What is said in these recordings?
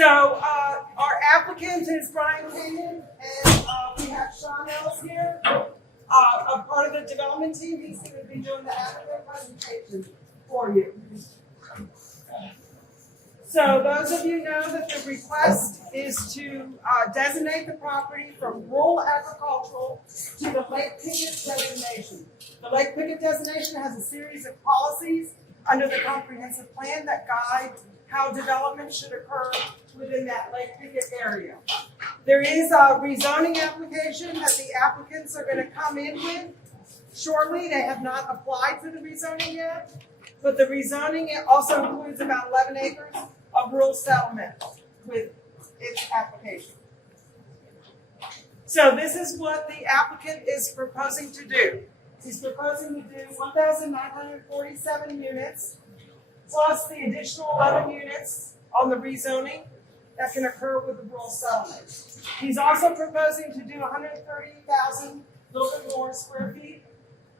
So our applicant is Brian Kenyon, and we have Sean Ellis here, a part of the development team. He's going to be doing the applicant presentation for you. So those of you know that the request is to designate the property from rural agricultural to the Lake Pickett designation. The Lake Pickett designation has a series of policies under the comprehensive plan that guide how development should occur within that Lake Pickett area. There is a rezoning application that the applicants are going to come in with shortly. They have not applied for the rezoning yet, but the rezoning also includes about 11 acres of rural settlement with its application. So this is what the applicant is proposing to do. He's proposing to do 1,947 units plus the additional 11 units on the rezoning that can occur with the rural settlement. He's also proposing to do 130,000, a little bit more square feet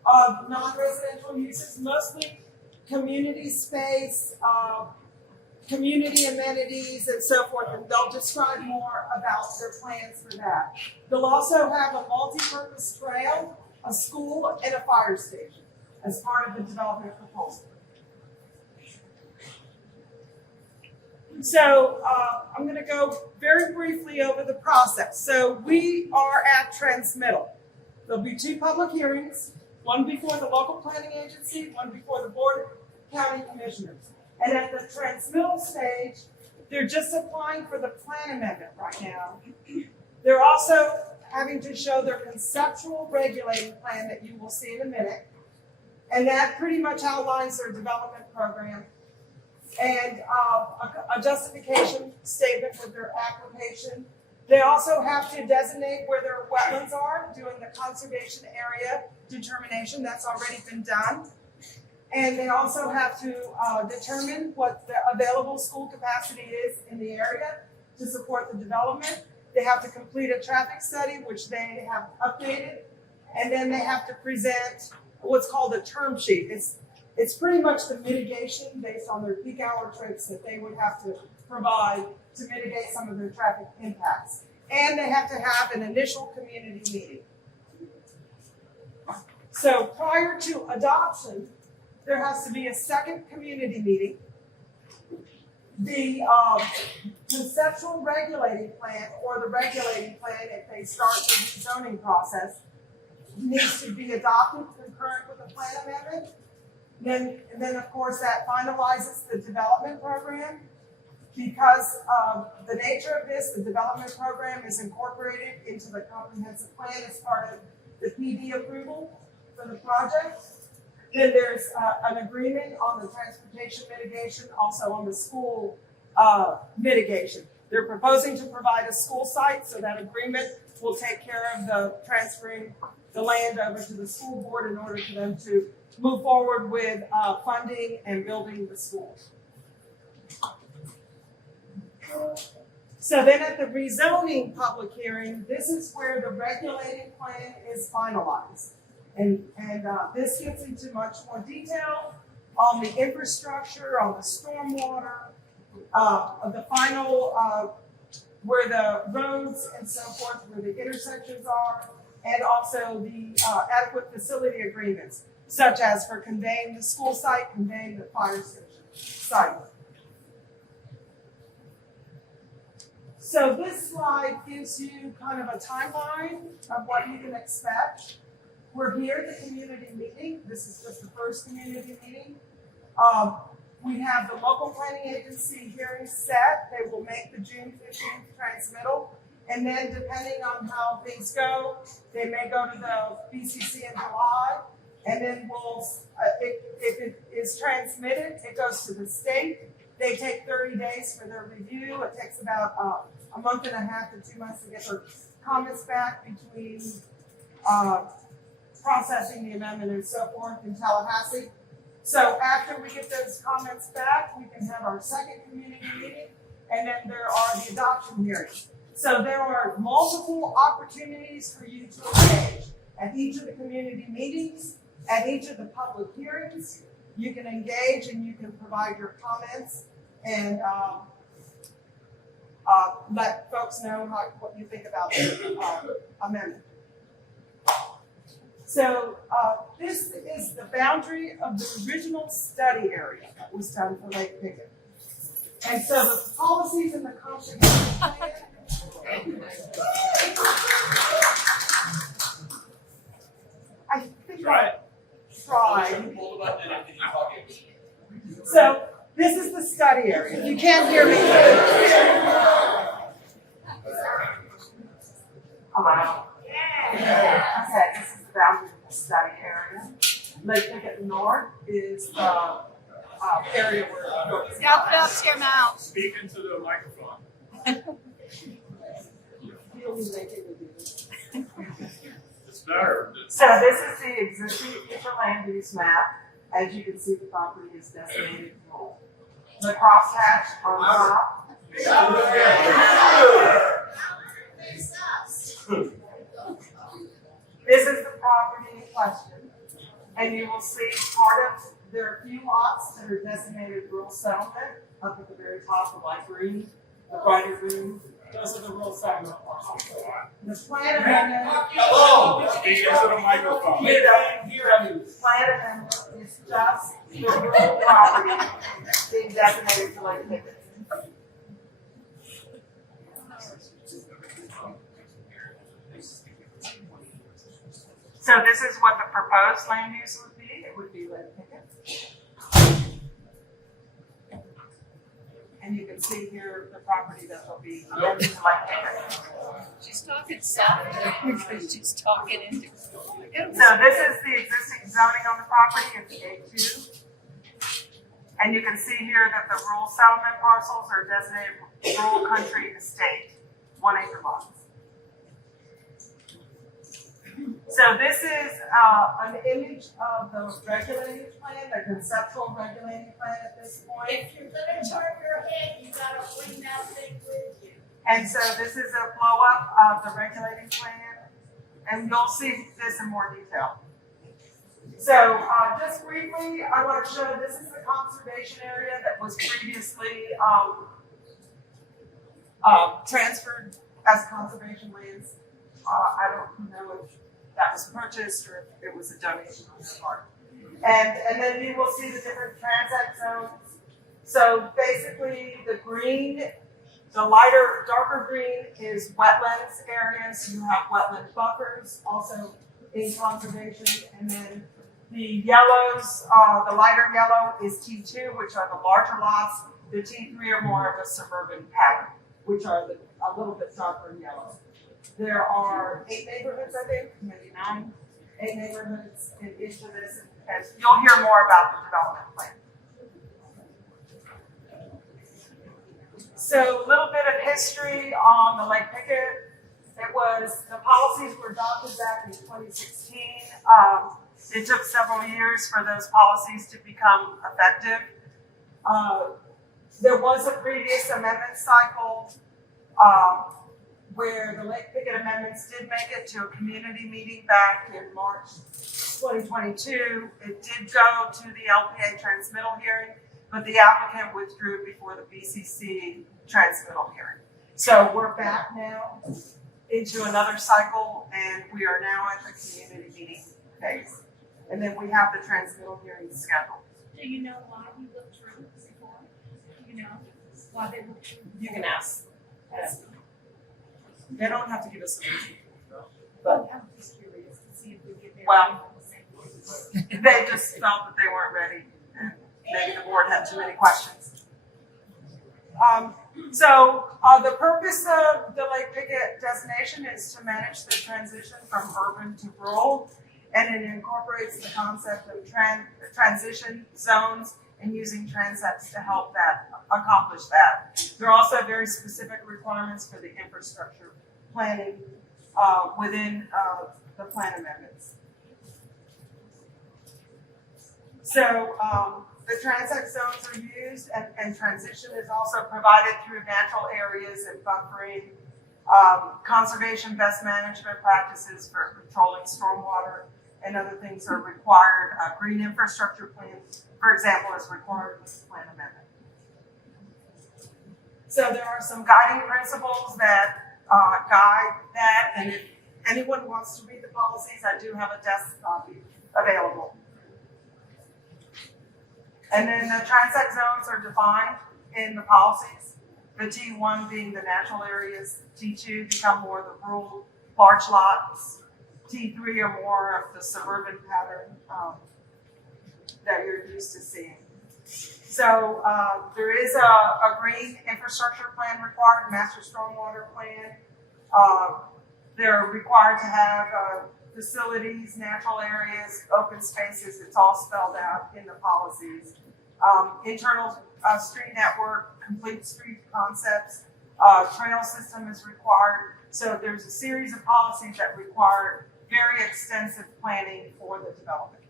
of non-residential uses, mostly community space, community amenities, and so forth, and they'll describe more about their plans for that. They'll also have a multi-purpose trail, a school, and a fire station as part of the development proposal. So I'm going to go very briefly over the process. So we are at transmittal. There'll be 2 public hearings, one before the local planning agency, one before the Board of County Commissioners. And at the transmittal stage, they're just applying for the plan amendment right now. They're also having to show their conceptual regulating plan that you will see in a minute. And that pretty much outlines their development program. And a justification statement with their application. They also have to designate where their wetlands are, doing the conservation area determination. That's already been done. And they also have to determine what the available school capacity is in the area to support the development. They have to complete a traffic study, which they have updated. And then they have to present what's called a term sheet. It's pretty much the mitigation based on their peak hour trips that they would have to provide to mitigate some of their traffic impacts. And they have to have an initial community meeting. So prior to adoption, there has to be a second community meeting. The conceptual regulating plan, or the regulating plan if they start the rezoning process, needs to be adopted concurrent with the plan amendment. And then of course that finalizes the development program. Because of the nature of this, the development program is incorporated into the comprehensive plan as part of the PD approval for the project. Then there's an agreement on the transportation mitigation, also on the school mitigation. They're proposing to provide a school site, so that agreement will take care of the transferring the land over to the school board in order for them to move forward with funding and building the schools. So then at the rezoning public hearing, this is where the regulating plan is finalized. And this gets into much more detail on the infrastructure, on the stormwater, the final, where the roads and so forth, where the intersections are, and also the adequate facility agreements, such as for conveying the school site, conveying the fire station site. So this slide gives you kind of a timeline of what you can expect. We're here at the community meeting. This is just the first community meeting. We have the local planning agency hearing set. They will make the June 15th transmittal. And then depending on how things go, they may go to the BCC in July. And then if it is transmitted, it goes to the state. They take 30 days for their review. It takes about a month and a half to 2 months to get their comments back between processing the amendment and so forth in Tallahassee. So after we get those comments back, we can have our second community meeting, and then there are the adoption hearings. So there are multiple opportunities for you to engage at each of the community meetings, at each of the public hearings. You can engage and you can provide your comments, and let folks know what you think about the amendment. So this is the boundary of the original study area that was done for Lake Pickett. And so the policies in the comprehensive plan. I think I tried. So this is the study area. If you can't hear me. Hello. Okay, this is the boundary of the study area. Lake Pickett North is the area where Open up your mouth. Speak into the microphone. It's better. So this is the existing future land use map. As you can see, the property is designated rural. The crosshatch on top. This is the property in question, and you will see part of there are a few lots that are designated rural settlement up at the very top, the light green, the brighter green. Those are the rural settlement parcels. The plan amendment. Speak into the microphone. Plan amendment is just the rural property being designated for Lake Pickett. So this is what the proposed land use would be. It would be Lake Pickett. And you can see here the property that will be amended to Lake Pickett. She's talking soft. She's talking into. So this is the existing zoning on the property in the A2. And you can see here that the rural settlement parcels are designated rural country estate, 1 acre lots. So this is an image of the regulating plan, the conceptual regulating plan at this point. If you're gonna turn your head, you gotta bring that thing with you. And so this is a blow up of the regulating plan, and you'll see this in more detail. So just briefly, I want to show this is the conservation area that was previously transferred as conservation lands. I don't know if that was purchased or if it was a donation on their part. And then you will see the different transact zones. So basically the green, the lighter, darker green is wetlands areas. You have wetland buffers also in conservation. And then the yellows, the lighter yellow is T2, which are the larger lots. The T3 are more of a suburban pattern, which are a little bit darker yellow. There are 8 neighborhoods, I think, maybe 9, 8 neighborhoods in each of this. And you'll hear more about the development plan. So a little bit of history on the Lake Pickett. The policies were adopted back in 2016. It took several years for those policies to become effective. There was a previous amendment cycle where the Lake Pickett amendments did make it to a community meeting back in March 2022. It did go to the LPA transmittal hearing, but the applicant withdrew before the BCC transmittal hearing. So we're back now into another cycle, and we are now at the community meeting phase. And then we have the transmittal hearing scheduled. Do you know why we looked through this before? Do you know why they looked through? You can ask. They don't have to give us a reason. But I'm just curious to see if we get there. Well, they just felt that they weren't ready, and maybe the board had too many questions. The purpose of the Lake Pickett designation is to manage the transition from urban to rural, and it incorporates the concept of transition zones and using transects to help accomplish that. There are also very specific requirements for the infrastructure planning within the plan amendments. So the transect zones are used, and transition is also provided through natural areas and buffering, conservation best management practices for controlling stormwater, and other things are required. Green infrastructure plan, for example, is required with the plan amendment. So there are some guiding principles that guide that, and if anyone wants to read the policies, I do have a desk copy available. And then the transect zones are defined in the policies. The T1 being the natural areas, T2 become more the rural large lots, T3 are more of the suburban pattern that you're used to seeing. So there is a green infrastructure plan required, master stormwater plan. They're required to have facilities, natural areas, open spaces. It's all spelled out in the policies. Internal street network, complete street concepts, trail system is required. So there's a series of policies that require very extensive planning for the development.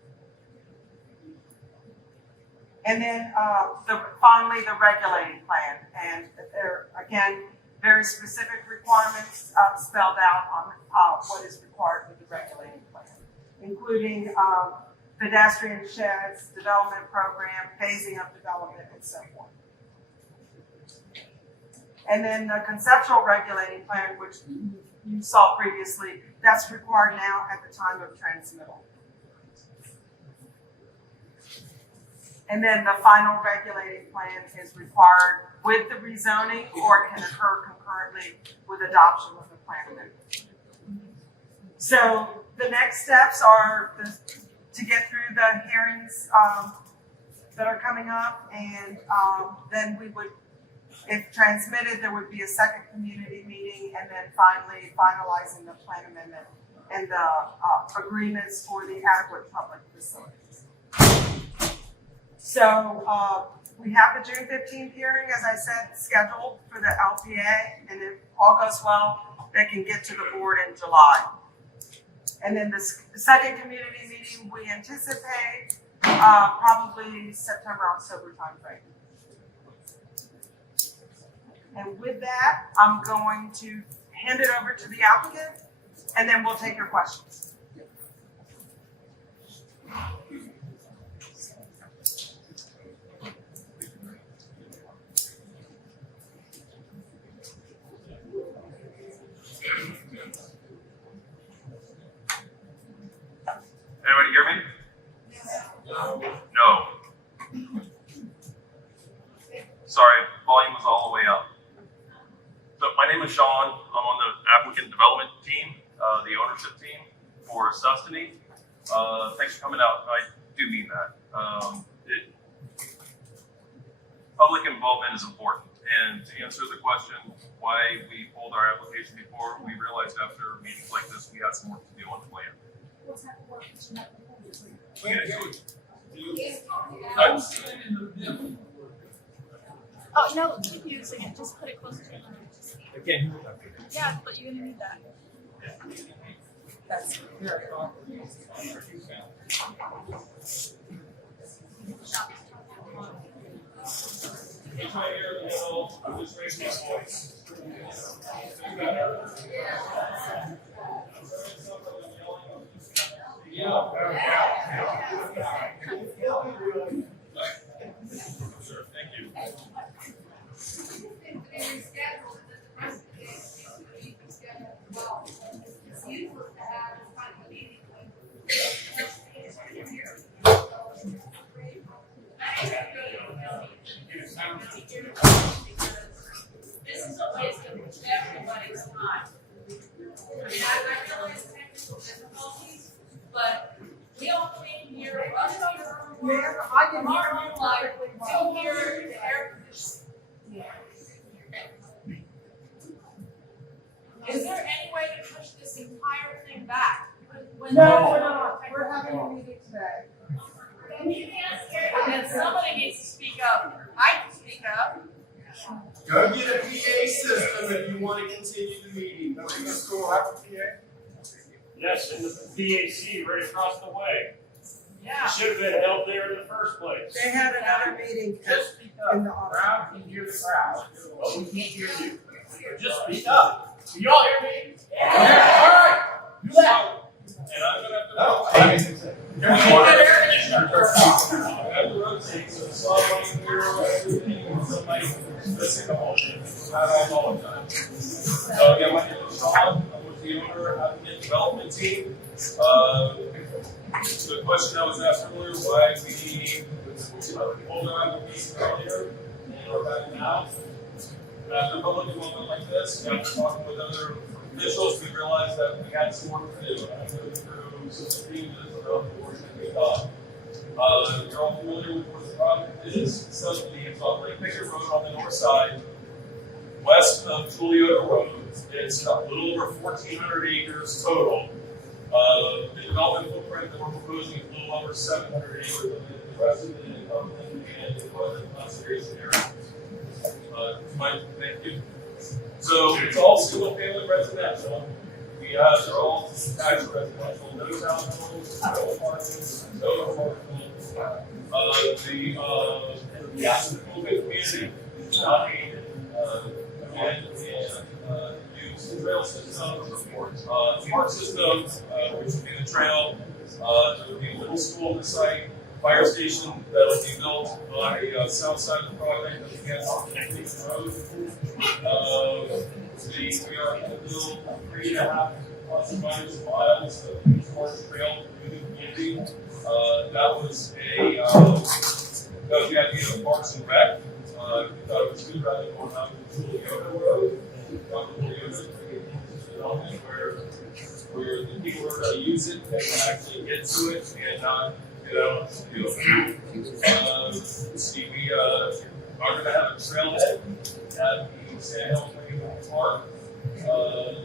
And then finally, the regulating plan. And there, again, very specific requirements spelled out on what is required with the regulating plan, including pedestrian sheds, development program, phasing of development, and so forth. And then the conceptual regulating plan, which you saw previously, that's required now at the time of transmittal. And then the final regulating plan is required with the rezoning, or it can occur concurrently with adoption of the plan amendment. So the next steps are to get through the hearings that are coming up, and then we would, if transmitted, there would be a second community meeting, and then finally finalizing the plan amendment and the agreements for the adequate public facilities. So we have the June 15th hearing, as I said, scheduled for the LPA, and if all goes well, they can get to the board in July. And then the second community meeting, we anticipate probably September, October timeframe. And with that, I'm going to hand it over to the applicant, and then we'll take your questions. Anybody hear me? No. Sorry, volume was all the way up. So my name is Sean. I'm on the applicant development team, the ownership team for Sustanee. Thanks for coming out. I do mean that. Public involvement is important. And to answer the question why we pulled our application before, we realized after meetings like this, we had some work to do on the plan. Oh, no, keep using it. Just put it closer to your mouth. Again. Yeah, but you're gonna need that. That's very cool. I'm just raising my voice. Better? Yeah. Sure, thank you. This is a waste of everybody's time. I mean, I realize technical difficulties, but we all came here, run it on your own work, from our own life, to here, to air conditioning. Is there any way to push this entire thing back? When No, we're not. We're having a meeting today. And then somebody needs to speak up. I can speak up. Go get a PA system if you want to continue the meeting. Don't you school have a PA? Yes, and the VAC right across the way. Yeah. It should have been held there in the first place. They had another meeting Just speak in the up. office. Crowd can hear the crowd. Well, we can't hear you. Just speak up. Can y'all hear me? Yeah. All right. Do that. And I'm gonna have to. No. There's one air conditioner. takes a someone here, everything, somebody missing a whole thing. That all the time. So again, my name is Sean. I'm with the owner of the development team. The question that was asked earlier, why we pulled on the piece earlier and we're back now. After a public development like this, after talking with other officials, we realized that we had some work to do. I moved through some stages of the work that we thought. You're all familiar with what the project is. Sustanee, it's on Pickett Road on the north side, west of Toledo Road. It's a little over 1,400 acres total. The development footprint that we're proposing is a little over 700 acres of the rest of it in upland and the other conservation areas. Thank you. So it's all single family residential. They're all tax residential, no townhomes, no apartments, no apartments. The open community is not aided. Again, use the trail system, park system, which would be the trail. There would be a little school on the site, fire station that will be built on the south side of the project that begins on Pickett Road. We are going to build 3.5 plus or minus miles of sports trail through the community. That was the idea of Parks and Rec. We thought it was good rather than going out to Toledo Road and development where the people who are going to use it can actually get to it and not get out of the field. See, we are going to have a trailhead at the Sand Hill Park.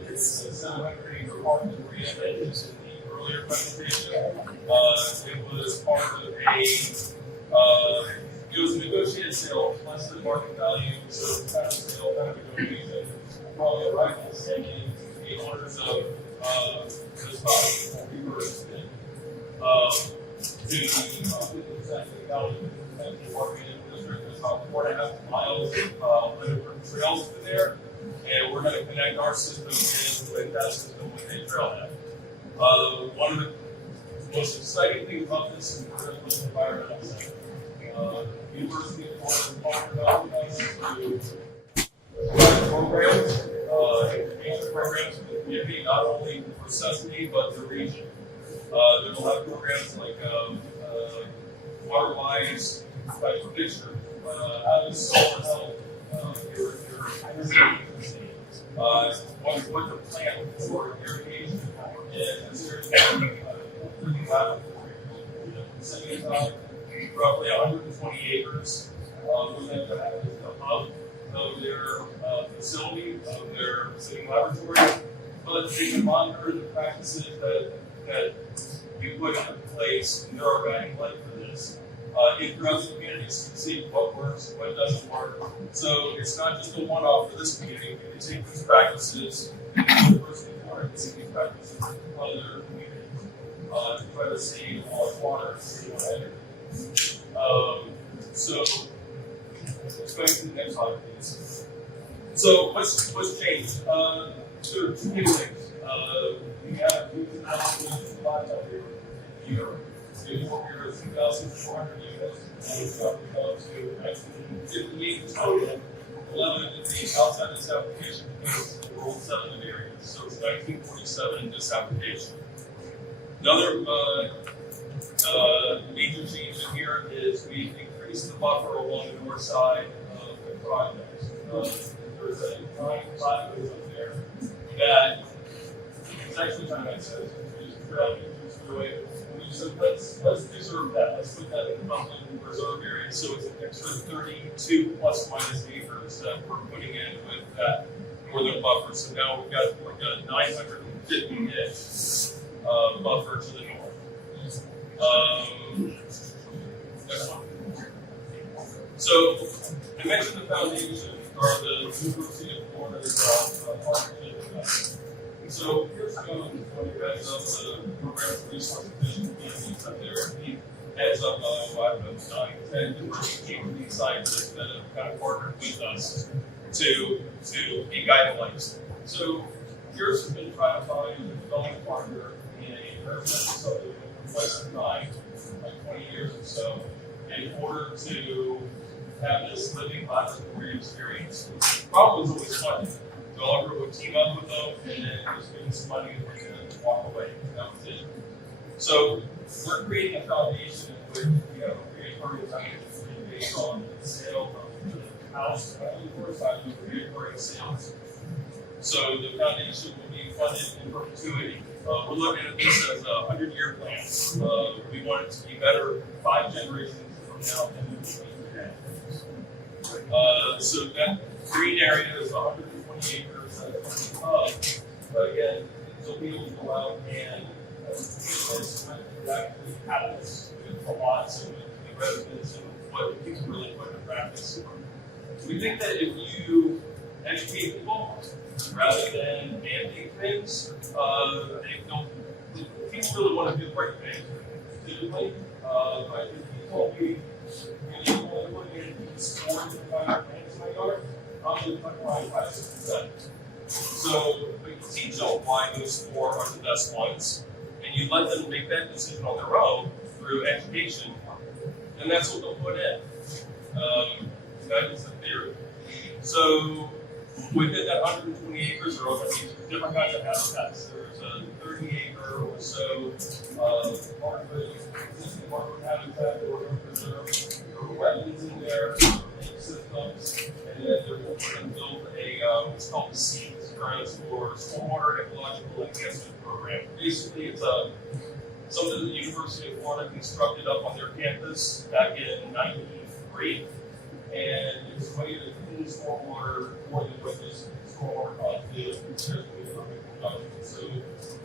It's a 700-acre park that we had mentioned in the earlier presentation. It was part of it was a negotiated sale, less than market value, so kind of sale, kind of negotiation. Probably a rightful taking the owners of this property before we were interested. To the county marketing district, there's about 4.5 miles of trails through there. And we're going to connect our system in with that system with a trailhead. One of the most exciting things about this is we're going to build an environmental center. University of Florida partnered up with us to provide programs, education programs for the community, not only for Sustanee but the region. They'll have programs like water-wise type of picture, how does solar help your energy. What the plan for irrigation and setting aside roughly 120 acres. We're going to have the hub of their facility, of their city laboratory, but they can monitor the practices that you put into place, and there are guiding light for this. Throughout the communities to see what works, what doesn't work. So it's not just a one-off for this community. We can take these practices, University of Florida can take these practices to other communities to try to save water, save energy. So let's go to the next slide, please. So what's changed? There are two big things. We have used a year. Before we were 2,400 units, and we've got to actually 58 total. 11 of these outside this application because the rule 7 of areas. So it's 1947 in this application. Another major change in here is we increased the buffer along the north side of the project. There's a line up there that it's actually kind of says so let's preserve that. Let's put that in the public reserve area. So it's an extra 32 plus minus acres that we're putting in with that northern buffer. So now we've got like a 950-ish buffer to the north. Next one. So I mentioned the foundation or the University of Florida partnership with us. So here's one of the guys of the program for resource efficient communities up there. He heads up, I don't know, 9, 10 different community scientists that have kind of partnered with us to be guiding lights. So here's been trying to find a development partner in a residential subdivision for quite some time, like 20 years or so. in order to have this living laboratory experience. The problem was always funding. Developer would team up with them and then just give them some money and then walk away. That was it. So we're creating a foundation in which we have a recurring foundation based on the sale of the house, or side of recurring sales. So the foundation will be funded in perpetuity. We're looking at this as a 100-year plan. We want it to be better 5 generations from now than today. So that green area is 120 acres that's a hub. But again, so people can go out and actually happens with the lots and with the residents and what people really put in practice. We think that if you educate people rather than mandate things, people really want to do the right thing. Typically, but if you told me you only put in these 4 different kinds of plants in my yard, I'm going to put 5%. So we can teach them why those 4 are the best ones, and you let them make that decision on their own through education, and that's what they'll put in. That is the theory. So within that 120 acres, there are going to be different kinds of habitats. There's a 30-acre or so market habitat or preserve. There are wetlands in there, systems, and then they're going to build a what's called the SEEDS, Grants for Stormwater Ecological Enhancement Program. Basically, it's something that the University of Florida constructed up on their campus back in 1993. And it's a way to clean stormwater more than what this stormwater costs do. So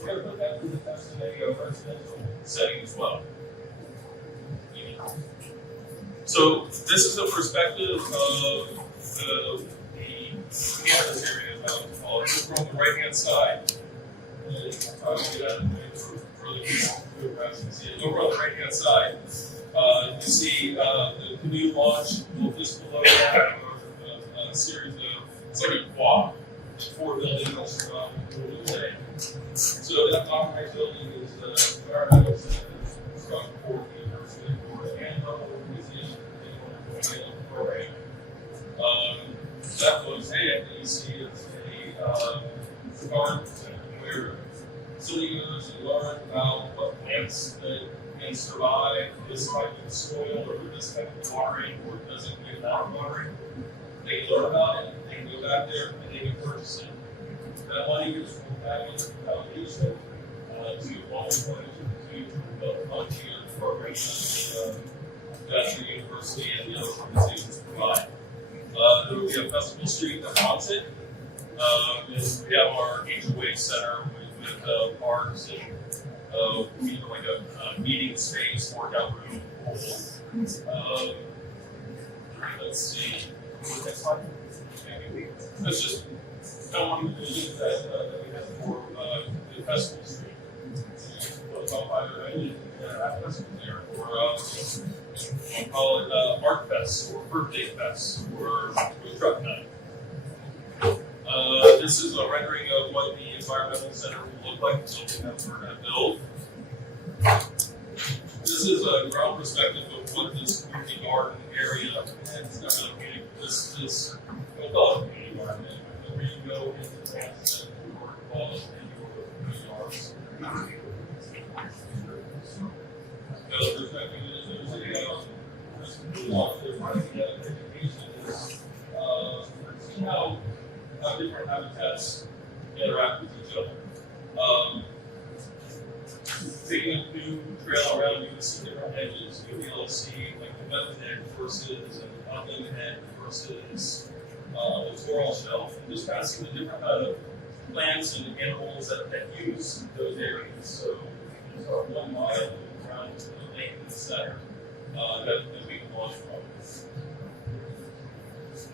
we're going to put that to the test in a residential setting as well. So this is a perspective of the campus area, as I would call it. From the right-hand side, I'll get out of it for really good guys can see it. Over on the right-hand side, you see the canoe launch, just below that, a series of, it's like a quad, 4 buildings around the day. So that top right building is the environmental center from Fort University and level museum program. That was it. You see it's a garden center where somebody goes and learn about what plants that can survive this type of soil or this type of watering or doesn't get that watering. They learn about it, they can go back there and they can purchase it. That money gets pulled back into the foundation to all the to the volunteer program that the university and the other organizations provide. There will be a festival street that haunts it. And we have our HOA center with parks and we have like a meeting space, workout room, pool. Let's see. Next slide. That's just one of the visions that we have for the festival street. About 5 at festival there, or we'll call it Art Fest or Birthday Fest or Food Truck Night. This is a rendering of what the environmental center will look like, something that we're going to build. This is a ground perspective of what this community garden area, and it's not really community, this we'll call it community garden, where you go into plants that work all in your community gardens. The other perspective is there's a running education is see how different habitats interact with each other. Taking a new trail around, you can see different edges. You'll be able to see like the wetland edge versus an upland edge versus the coral shelf, and just kind of see the different kind of plants and animals that use those areas. So there's our 1 mile around the lake in the center that we can launch from.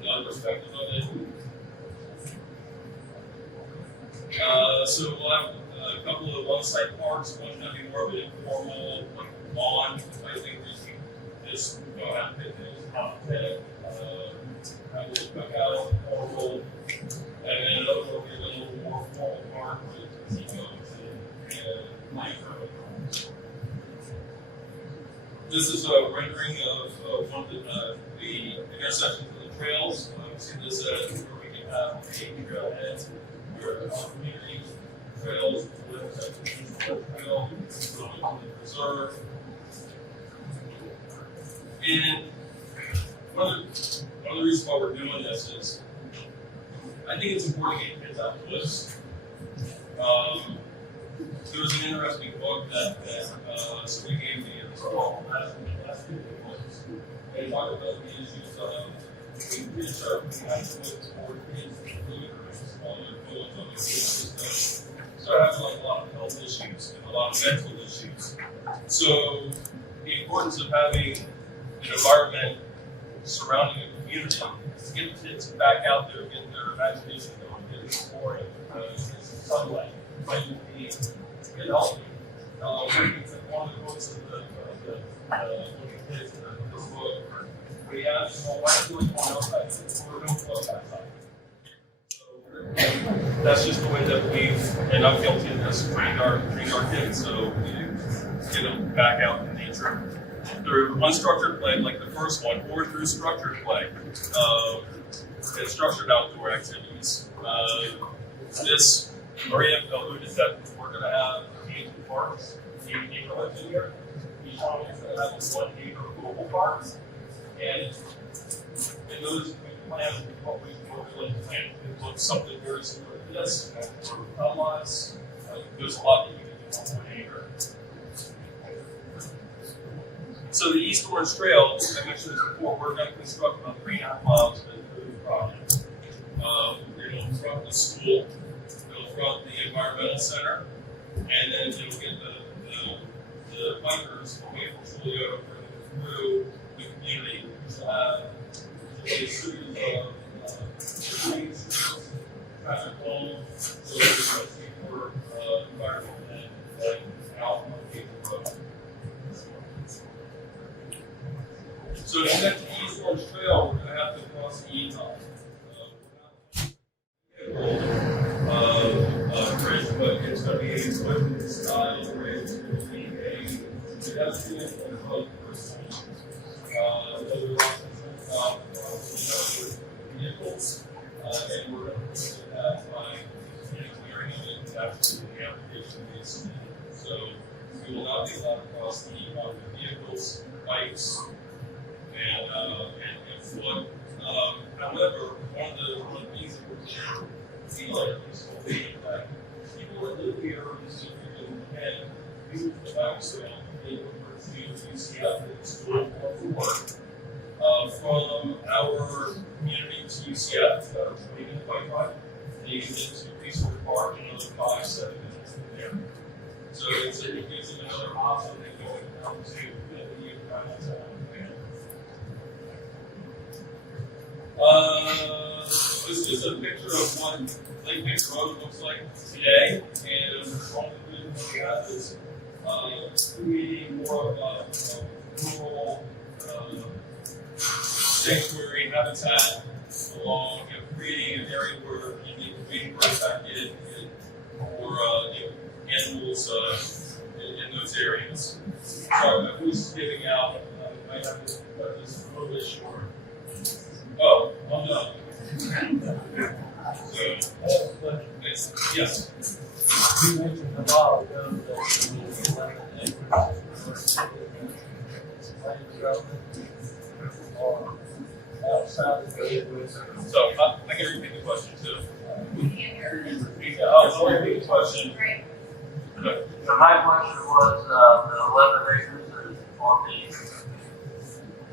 Another perspective of it. So we'll have a couple of on-site parks. One's going to be more of an informal, like lawn. I think this go out and top 10, have a little cookout, formal, and then another one will be a little more formal park with gazebos and playground. This is a rendering of one of the intersections of the trails. You see this as where we can have a trailhead where community trails with trail going to the preserve. And one of the reasons why we're doing this is I think it's important to get kids out of this. There was an interesting book that somebody gave me in the last few books. They talked about the issues of kids are active or kids start having like a lot of health issues and a lot of mental issues. So the importance of having an environment surrounding a community to get the kids back out there, get their imagination going, get exploring, sunlight, vitamin D, get healthy. One of the quotes of the kids in this book, we asked, well, why do you want outside? We're going to go outside. So that's just the way that we've, and I'm guilty of this, trained our kids. So we get them back out in nature through unstructured play, like the first one, or through structured play and structured outdoor activities. This Maria alluded that we're going to have 8 parks, 8 acre here. Each one is going to have 1 acre mobile parks, and in those plans, what we really plan to look something very similar to this. Lots. There's a lot that you can do on 1 acre. So the East Orange Trail, I mentioned this before, we're going to construct about 3.5 miles of the project. It'll front the school, it'll front the environmental center, and then it'll get the bikers away from Julio, bring them through the community to have a series of streets, traffic flow, so there's a safer environment and out on the road. So to get to the East Orange Trail, we're going to have to cross the Eton. Bridge, but it's going to be a swift style bridge. It will be a pedestrian and road person. There's lots of vehicles, and we're going to do that by clearing it after the application is submitted. So we will not be allowed to cross the Eton with vehicles, bikes, and foot. However, one of the things that we're see like this will be that people that live here in this district can use the backstone. They prefer to use UCF and school for work. From our community to UCF, it's about a 20-minute bike ride. They can get to Peaceful Park in another 5-7 minutes from there. So it gives them another option than going down to the United States. This is just a picture of what Lake Pickett Road looks like today, and one of the things we have is creating more of a rural sanctuary habitat along, creating an area where you can bring right back in or animals in those areas. So I'm just giving out, I have this a little bit short. Oh, I'm done. So, yes. You mentioned a while ago that you need 11 acres land development or outside of the area. So I can repeat the question too. I'll repeat the question. Okay. So my question was, the 11 acres is on the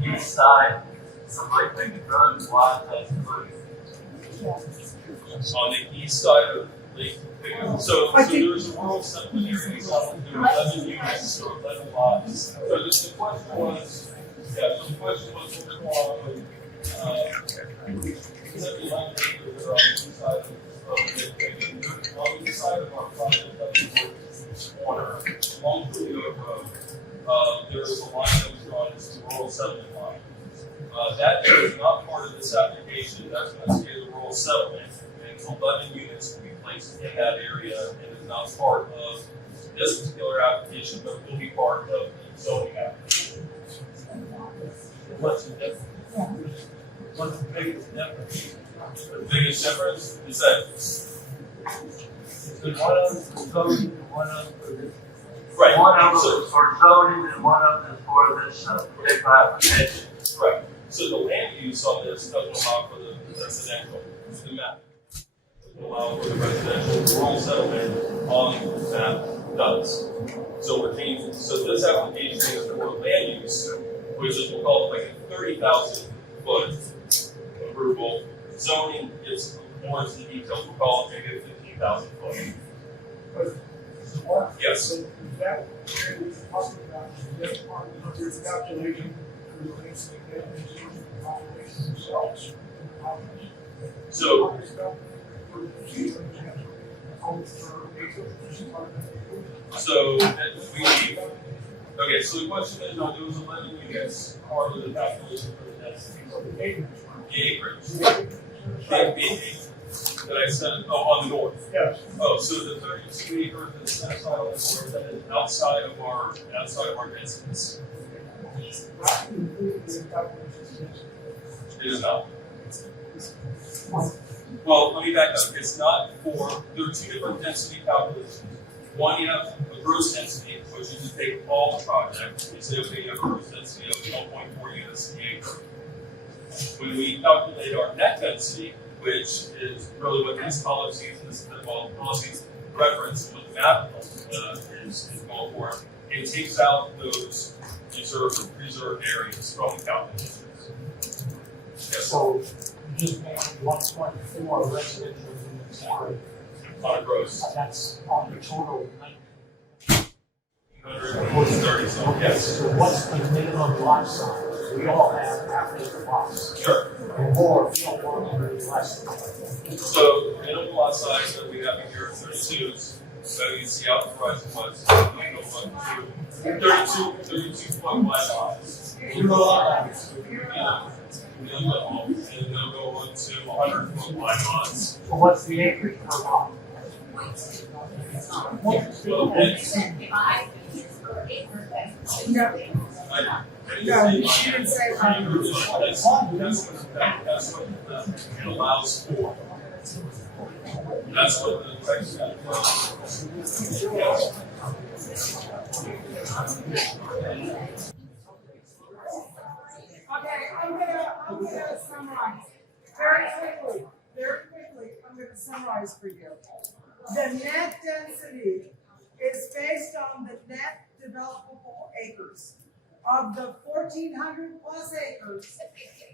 east side of Lake Pickett Road. Why is that included? On the east side of Lake Pickett. So there's a rural settlement area. So there are 11 units, so 11 lots. So the question was, the question was what's going on with 79 acres are on the east side of Lake Pickett. On the east side of our project, that's the corner, along Julio Road, there is a line that was drawn as the rural settlement line. That is not part of this application. That's going to stay the rural settlement, and 11 units will be placed in that area, and is not part of this particular application, but will be part of the zoning application. what's the difference? What's the biggest difference? The biggest difference is that, There's one of them for zoning and one of them for this. right, One of so, them is for zoning and one of them is for this particular application. right, so the land use on this doesn't allow for the residential, the map. Doesn't allow for the residential, rural settlement on the map does. So we're changing, so this application is for land use, which is, we'll call it like a 30,000 foot approval. Zoning is more into the details, we'll call it maybe a 15,000 foot. So what? Yes. So is that what we're talking about? Is that part of your calculation for the landscape definition of the population themselves? So, so so the question is, are those 11 units part of the calculation for the density? The acreage. The acreage that I said, on the north. Yes. Oh, so the 32 acres that's set aside on the north, that is outside of our densities. It is not. Well, let me back up. It's not for, there are two different density calculations. One, you have a gross density, which you just take all the project, you say, okay, you have a gross density of 1.4 units in the acre. When we calculate our net density, which is really what these policies, policies reference, what the map is called for, it takes out those reserved areas from the calculations. Yes, So you just made 1.4 residential units for, on a gross. that's on the total. 130, so yes. So what's the minimum lot size? We all have half-acre lots. Sure. Or more, we don't want any less than that. So minimum lot size that we have in here is 32s. So you can see out the horizon was 32.1 lots. Zero lots. And they'll go on to 100 foot wide lots. So what's the acreage per lot? Well, it's, No, you didn't say that's what it allows for. That's what the text Okay, I'm gonna summarize very quickly, I'm gonna summarize for you. The net density is based on the net developable acres. Of the 1,400 plus acres,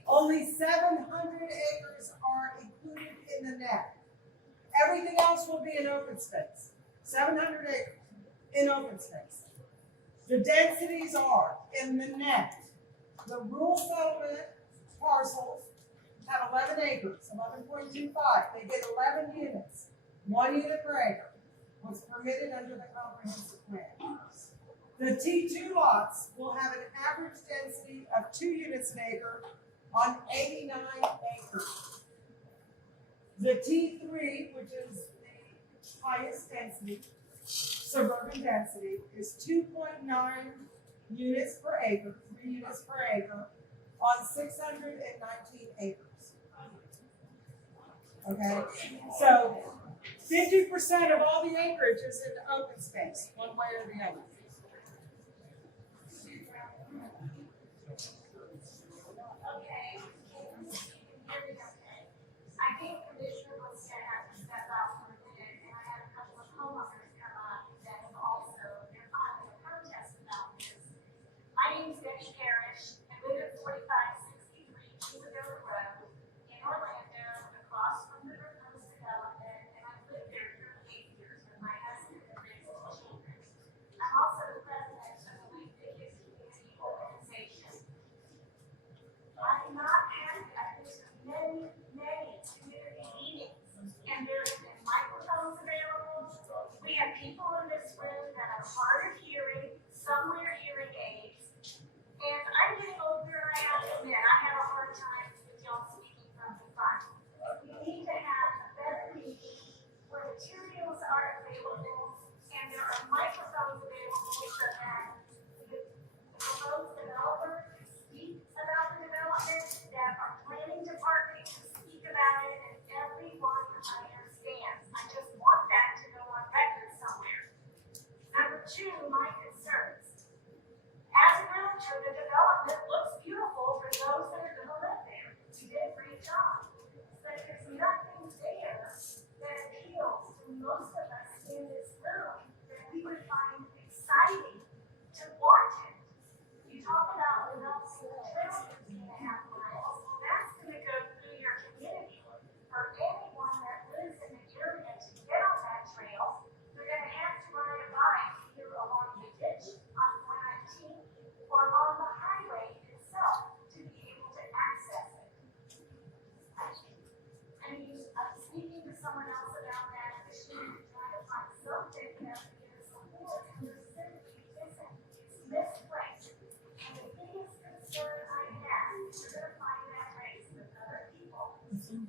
only 700 acres are included in the net. Everything else will be in open space. 700 acres in open space. The densities are in the net. The rural settlement parcels have 11 acres, 11.25. They get 11 units, 1 unit per acre. What's permitted under the comprehensive plan. The T2 lots will have an average density of 2 units an acre on 89 acres. The T3, which is the highest density, suburban density, is 2.9 units per acre, 3 units per acre, on 619 acres. Okay, so 50% of all the acreage is in open space, one way or the other. I think Commissioner Bonilla has to step out for a minute, and I had a couple of homeowners come up that have also, they're filing a protest about this. My name is Debbie Parrish, I live at 4563 Kiwagoa Road in Orlando, across from the River Coast Development, and I've lived there 38 years with my husband and raised 2 children. I'm also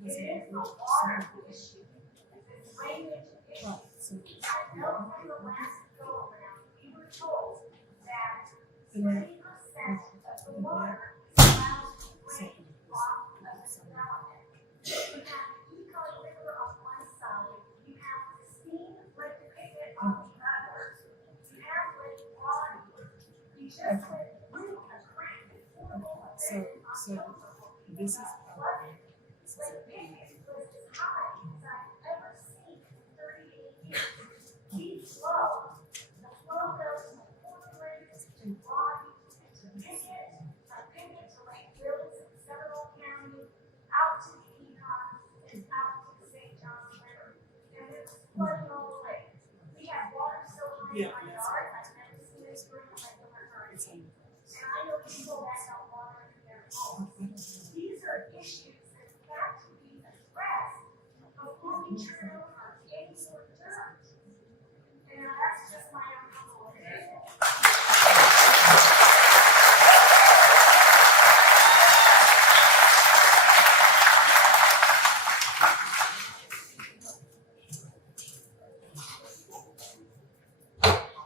It is a water issue. It's a drainage issue. I know from the last go around, we were told that 30% of the water is allowed to drain off of the development. You have the Eco River on one side, you have Sustanee, Lake Pickett on the other, you have Lake Bonilla. You just went through a crack affordable event on This is Lake Pickett was as high as I've ever seen in 38 years. We flow. The flow goes from Portland to Raleigh to Pickett, from Pickett to Lake Hills in Seminole County, out to the Econ, and out to the St. Johns River. And it was flooding all the way. We had water so high in my yard, I've never seen this room like a hurricane. And I know people that got water in their homes. These are issues that have to be addressed before we turn over any sort of dirt. And that's just my own humble opinion.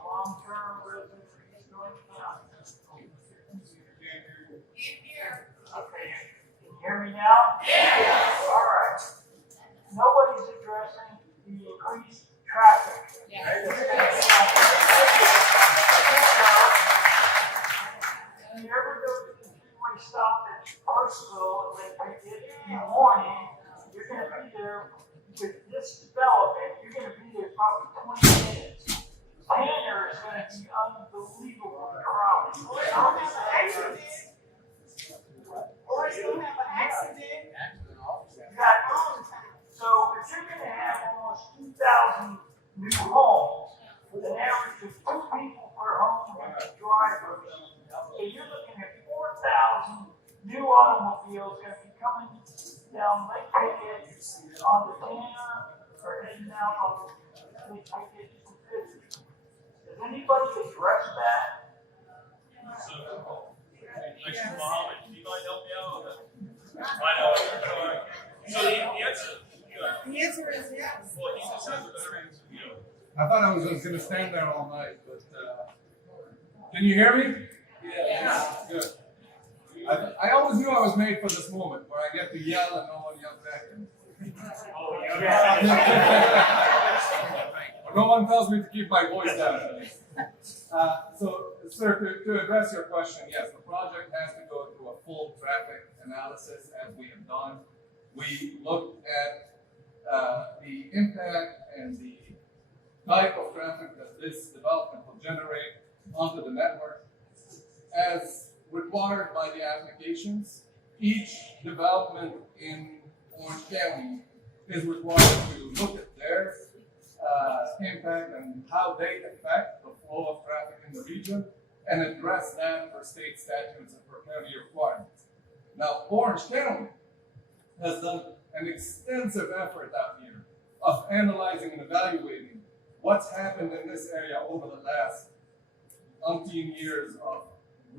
Long-term resident of East North County. Okay, can you hear me now? Yes. All right. Nobody's addressing the increased traffic. If you ever go to the two-way stop at Parsonsville and Lake Pickett in the morning, you're gonna be there with this development, you're gonna be there probably 20 minutes. Tanner is gonna be unbelievable crowded. Or you don't have an accident. Exactly. So if you're gonna have almost 2,000 new homes with an average of 2 people per home and a driver, so you're looking at 4,000 new automobiles gonna be coming down Lake Pickett on the Tanner or heading out on Lake Pickett to 50. Does anybody address that? Actually, Mohammed, can you mind help me out on that? I know, sorry. So the answer, The answer is yes. well, he just has a better answer, you know. I thought I was just gonna stand there all night, but, can you hear me? Yeah. Good. I always knew I was made for this moment, where I get to yell and no one yells back at me. Oh, Or no one tells me to keep my voice down. So, sir, to address your question, yes, the project has to go through a full traffic analysis as we have done. We looked at the impact and the type of traffic that this development will generate onto the network. As required by the applications, each development in Orange County is required to look at their impact and how they affect the flow of traffic in the region and address that for state statutes and for county requirements. Now, Orange County has done an extensive effort out here of analyzing and evaluating what's happened in this area over the last umpteen years of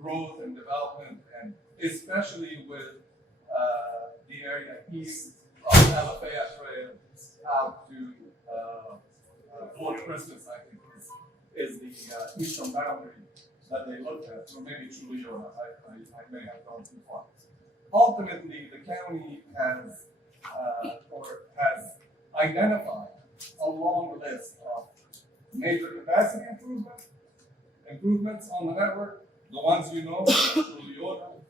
growth and development, and especially with the area east of Alafaya Trail out to Fort Christmas, I think is the eastern boundary that they looked at, or maybe Chuliona, I may have gone too far. Ultimately, the county has identified a long list of major capacity improvements on the network, the ones you know, Chuliona,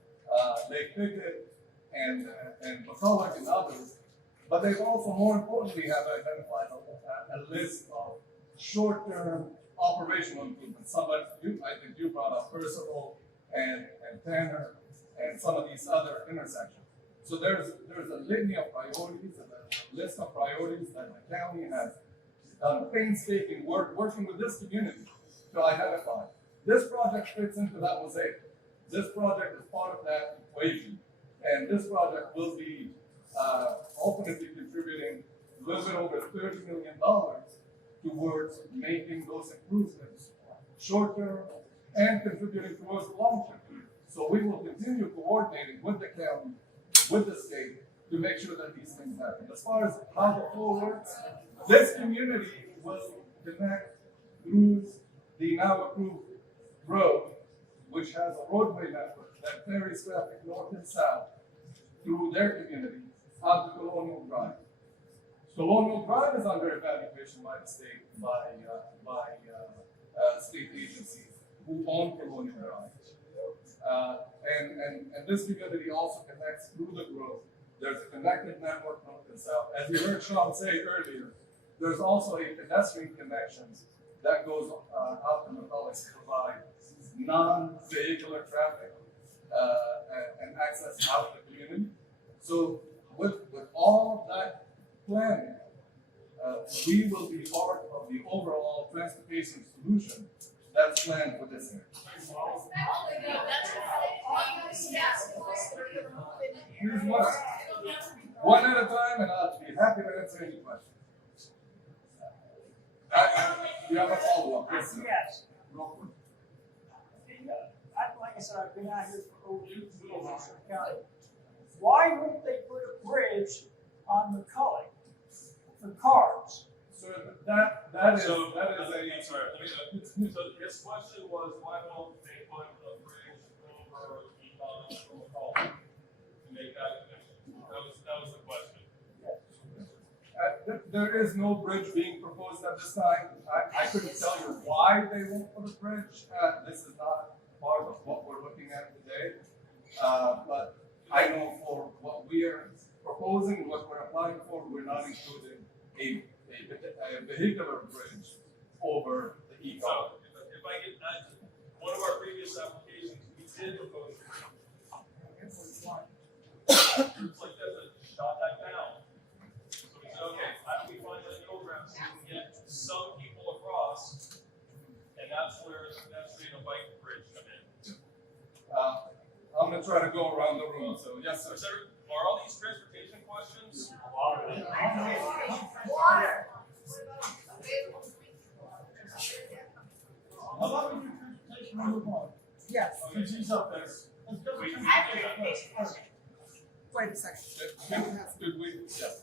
Lake Pickett, and McCulloch and others. But they've also, more importantly, have identified a list of short-term operational improvements. I think you brought up Percival and Tanner and some of these other intersections. So there's a litany of priorities and a list of priorities that the county has done painstaking work working with this community to identify. This project fits into that mosaic. This project is part of that equation, and this project will be ultimately contributing a little bit over $30 million towards making those improvements short-term and contributing towards the long-term. So we will continue coordinating with the county, with the state, to make sure that these things happen. As far as how the flow works, this community will connect through the now approved road, which has a roadway network that ferries traffic north and south through their community out to Colonial Drive. Colonial Drive is under evaluation by the state, by state agencies who own Colonial Drive. And this community also connects through the growth. There's a connected network north and south. As you heard Sean say earlier, there's also a pedestrian connection that goes out to McCullough to provide non-vehicular traffic and access out of the community. So with all of that planning, we will be part of the overall transportation solution that's planned for this area. Here's one at a time, and I'll be happy to answer any questions. You have a follow-up? Yes, sir. Yes. Real quick. Like I said, I've been out here for over 2 years in Washington County. Why won't they put a bridge on McCullough for cars? So that is So, a. I'm sorry, so his question was, why won't they put a bridge over Econ to make that connection? That was the question. There is no bridge being proposed at this time. I couldn't tell you why they won't put a bridge. This is not part of what we're looking at today. But I know for what we are proposing, what we're applying for, we're not including a vehicular bridge over the Econ. So, if I get that, one of our previous applications, we did propose a bridge. Groups like that shot that down. So we said, okay, how do we find that middle ground so we can get some people across? And that's where the bike bridge come in. I'm gonna try to go around the room. So yes, sir. Are all these transportation questions? Water. How about we do transportation number 1? Yes, Since he's up there. Let's go Wait. to I have a clarification question. wait a second. Did we? Yes.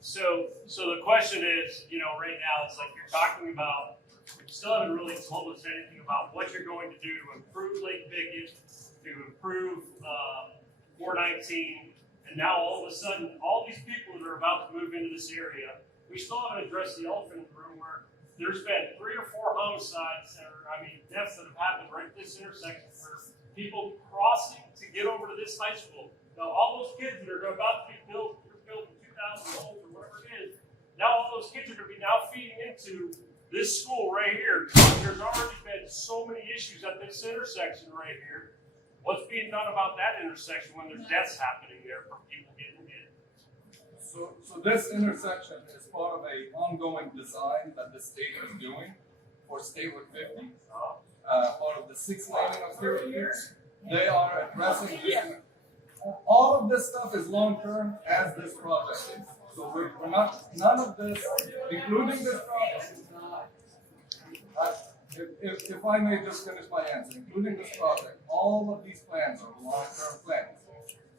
So the question is, right now, it's like you're talking about, you still haven't really told us anything about what you're going to do to improve Lake Pickett, to improve 419, and now all of a sudden, all these people that are about to move into this area, we still haven't addressed the elephant in the room where there's been 3 or 4 homicides, deaths that have happened right at this intersection where people crossing to get over to this high school. Now, all those kids that are about to be built in 2000 old or whatever it is, now all those kids are going to be now feeding into this school right here. There's already been so many issues at this intersection right here. What's being done about that intersection when there's deaths happening there from people getting hit? So this intersection is part of a ongoing design that the state is doing for State Route 50. Part of the 6 laning of State Route 50. They are addressing all of this stuff is long term as this project is. So we're not, none of this, including this project. If I may just finish my answer, including this project, all of these plans are long-term plans.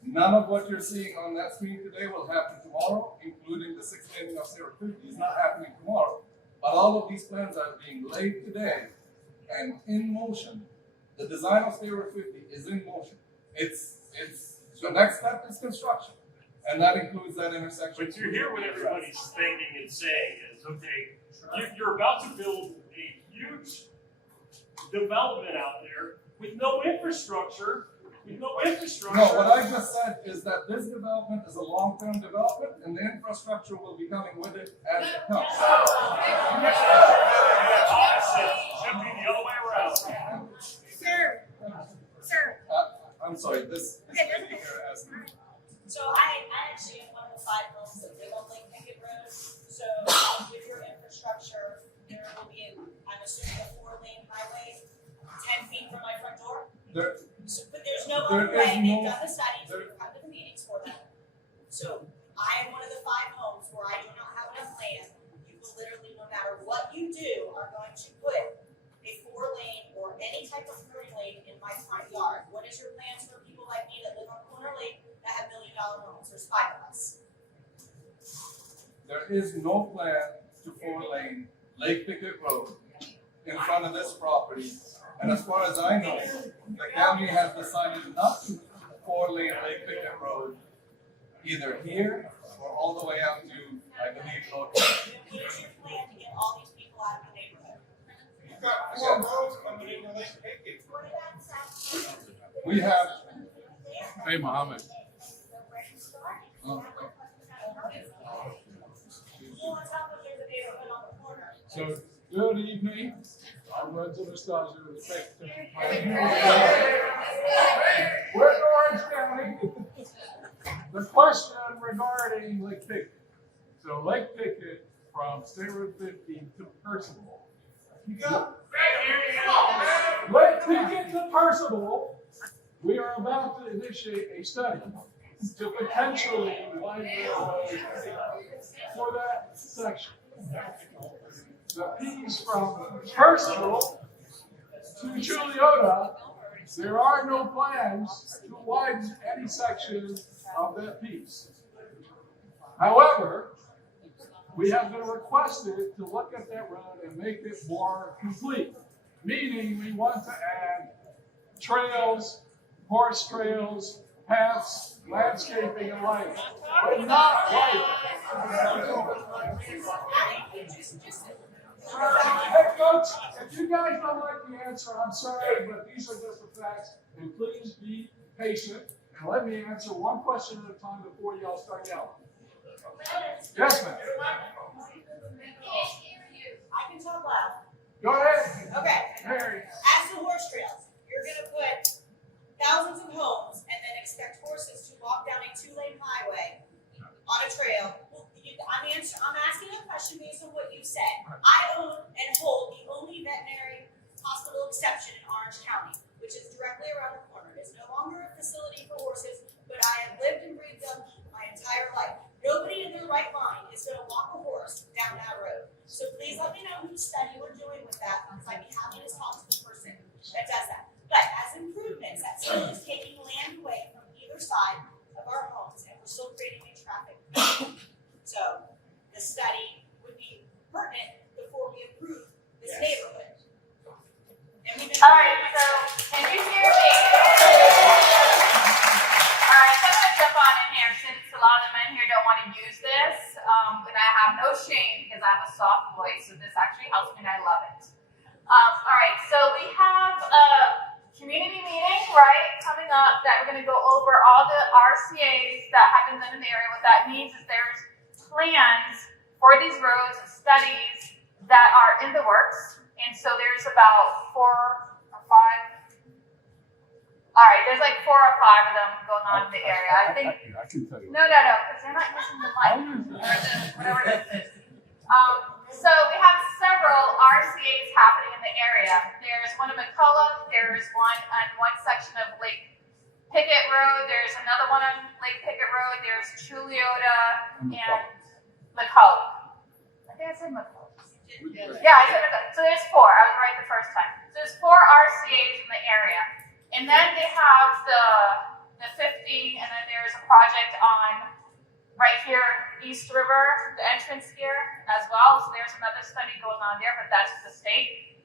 None of what you're seeing on that screen today will happen tomorrow, including the 6 laning of State Route 50. It's not happening tomorrow. But all of these plans are being laid today and in motion. The design of State Route 50 is in motion. It's the next step is construction. And that includes that intersection. But you hear what everybody's thinking and saying is, okay, you're about to build a huge development out there with no infrastructure. No, what I just said is that this development is a long-term development, and the infrastructure will be coming with it as it comes. Opposite should be the other way around. Sir, I'm sorry, this Okay, lady here asked me. so I actually am one of the 5 homes that live on Lake Pickett Road. So with your infrastructure, there will be, I'm assuming, a 4-lane highway 10 feet from my front door. But there's no There other is way. They've no- done the studies, we've come to the meetings for that. So I am one of the 5 homes where I do not have enough land. You will literally, no matter what you do, are going to put a 4-lane or any type of turning lane in my front yard. What is your plans for people like me that live on Corner Lake that have $1 million homes? There's there is no plan to 4-lane Lake Pickett Road in front of this property. And as far as I know, the county has decided not to 4-lane Lake Pickett Road either here or all the way out to, I believe, North. What's your plan to get all these people out of the neighborhood? You've got 4 roads coming into Lake Pickett. What about South? We have, hey, Mohammed. Where you started? Well, on top of there's a neighborhood on the corner. So, good evening. I'm Renzo Nostalgia with the Pickett. We're in Orange County. The question regarding Lake Pickett. So Lake Pickett from State Road 15 to Percival. Lake Pickett to Percival, we are about to initiate a study to potentially widen the road for that section. The piece from Percival to Juliota, there are no plans to widen any section of that piece. However, we have been requested to look at that road and make it more complete. Meaning we want to add trails, horse trails, paths, landscaping, and lighting. But not lighting. Hey folks, if you guys don't like the answer, I'm sorry, but these are just the facts. And please be patient and let me answer one question at a time before y'all start yelling. Yes, ma'am. I can talk loud. Go ahead. Okay. Mary. As to horse trails, you're gonna put thousands of homes and then expect horses to walk down a 2-lane highway on a trail. Well, I'm asking a question based on what you said. I own and hold the only veterinary hospital exception in Orange County, which is directly around the corner. It's no longer a facility for horses, but I have lived and breathed them my entire life. Nobody in their right mind is going to walk a horse down that road. So please let me know whose study we're doing with that, because I'd be happy to talk to the person that does that. But as improvements, that still is taking land away from either side of our homes, and we're still creating new traffic. So the study would be pertinent before we approve this neighborhood. And we've been All right, so can you hear me? All right, so I'm going to jump on in here since a lot of the men here don't want to use this. And I have no shame because I have a soft voice, so this actually helps me and I love it. All right, so we have a community meeting, right, coming up that we're going to go over all the RCAs that have been done in the area. What that means is there's plans for these roads and studies that are in the works. And so there's about 4 or 5. All right, there's like 4 or 5 of them going on in the area. I think. I can tell you. No, because they're not using the mic or whatever it is. So we have several RCAs happening in the area. There's one in McCullough. There's one on one section of Lake Pickett Road. There's another one on Lake Pickett Road. There's Juliota and McCullough. I think I said McCullough. Yeah, I said McCullough. So there's 4. I was right the first time. So there's 4 RCAs in the area. And then they have the 50, and then there's a project on right here, East River, the entrance here as well. So there's another study going on there, but that's the state.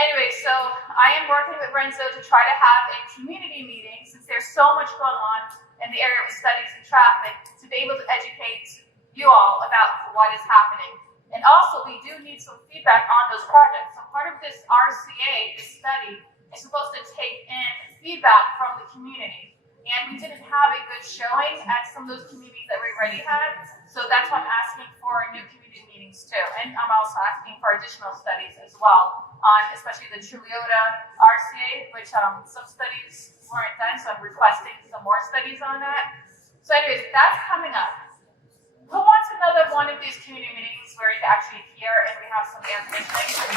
Anyway, so I am working with Renzo to try to have a community meeting, since there's so much going on in the area with studies and traffic, to be able to educate you all about what is happening. And also, we do need some feedback on those projects. So part of this RCA, this study, is supposed to take in feedback from the community. And we didn't have a good showing at some of those communities that we already had. So that's why I'm asking for new community meetings too. And I'm also asking for additional studies as well on especially the Juliota RCA, which some studies weren't done. So I'm requesting some more studies on that. So anyways, that's coming up. Who wants another one of these community meetings where you can actually hear and we have some air conditioning?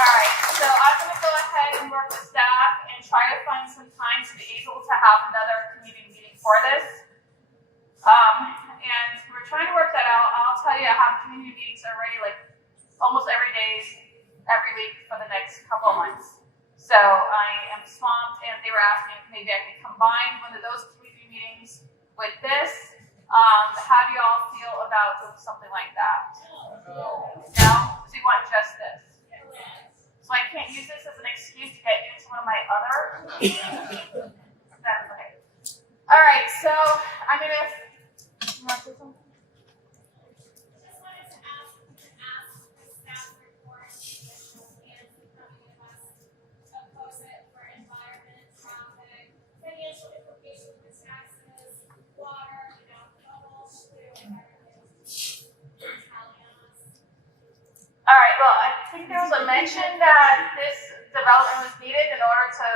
All right, so I'm going to go ahead and work with staff and try to find some time to be able to have another community meeting for this. And we're trying to work that out. I'll tell you, I have community meetings already, like almost every day, every week for the next couple of months. So I am swamped, and they were asking if maybe I could combine one of those community meetings with this. How do you all feel about something like that? No? So you want just this? So I can't use this as an excuse to get into one of my other meetings? That's okay. All right, so I'm going to... You want to say something? Just wanted to ask the staff report and becoming of us oppose it for environment, traffic, financial implications for taxes, water, the whole slew of everything. Tally on us. All right, well, I think there was a mention that this development was needed in order to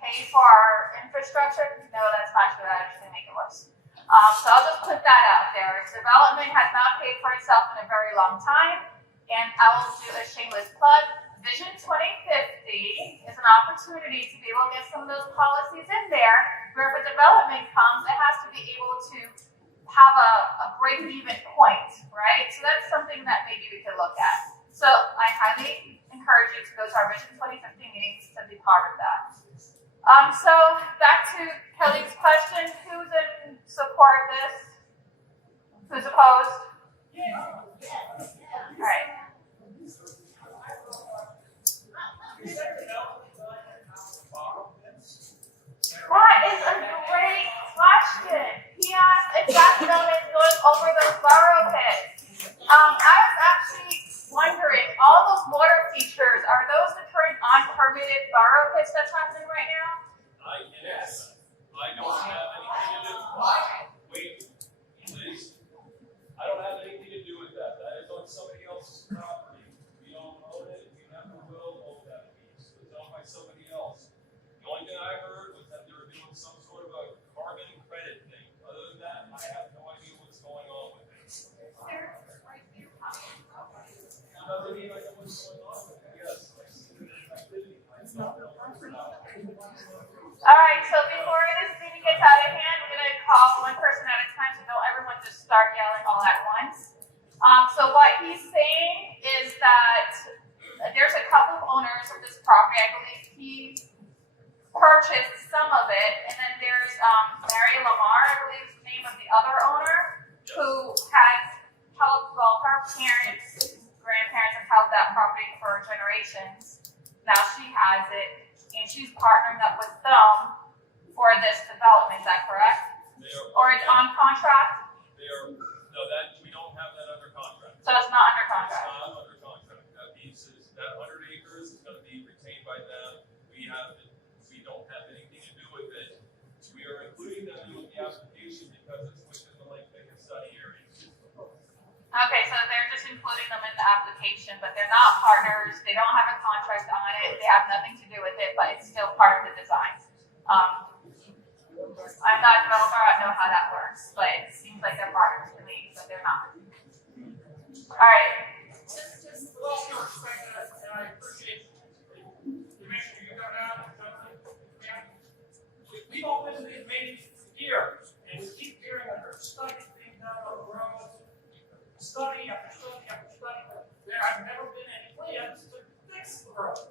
pay for our infrastructure. No, that's not true. I actually make it worse. So I'll just put that out there. Development has not paid for itself in a very long time, and I will do a shameless plug. Vision 2050 is an opportunity to be able to get some of those policies in there, where if a development comes, it has to be able to have a break-even point, right? So that's something that maybe we could look at. So I highly encourage you to go to our Vision 2050 meetings to be part of that. So back to Kelly's question, who's in support of this? Who's opposed? All right. That is a great question. He asked if that development is going over those borough pits. I was actually wondering, all those water features, are those the current unpermitted borough pits that's happening right now? Yes. I don't have anything to do. Wait, please. I don't have anything to do with that. That is on somebody else's property. We don't own it. We never will own that piece. It's owned by somebody else. The only thing I heard was that they were doing some sort of a carbon credit thing. Other than that, I have no idea what's going on with it. Doesn't mean I know what's going on with it. Yes. All right, so before this meeting gets out of hand, we're going to call one person at a time, so don't everyone just start yelling all at once. So what he's saying is that there's a couple of owners of this property. I believe he purchased some of it, and then there's Mary Lamar, I believe is the name of the other owner, who has held, well, her parents, grandparents have held that property for generations. Now she has it, and she's partnering up with them for this development. Is that correct? Or it's on contract? No, that we don't have that under contract. So it's not under It's contract. not under contract. That piece is, that 100 acres is gonna be retained by them. We don't have anything to do with it. We are including them in the application because it's within the Lake Pickett study area. Okay, so they're just including them in the application, but they're not partners. They don't have a contract on it. They have nothing to do with it, but it's still part of the design. I'm not a developer. I don't know how that works, but it seems like they're partners to me, but they're not. All right. Just with all due respect, and I appreciate Commissioner, you got out and we've all been in these meetings for years, and we keep hearing that there's studies being done on the roads, study after study after study, but there have never been any plans to fix the roads.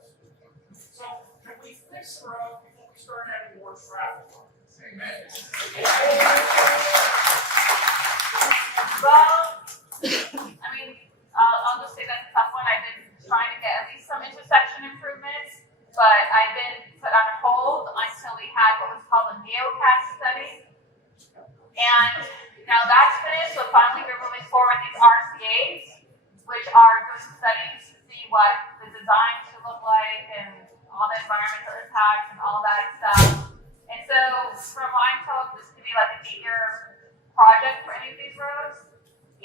So can we fix the road before we start adding more traffic on it? Amen. Well, I mean, I'll just say that's a tough one. I've been trying to get at least some intersection improvements, but I've been put on hold until we had what was called a NeoCat study. And now that's finished, so finally we're moving forward with these RCAs, which are doing studies to see what the design should look like and all the environmental impacts and all that stuff. And so, from what I'm told, this could be like an 8-year project for any of these roads.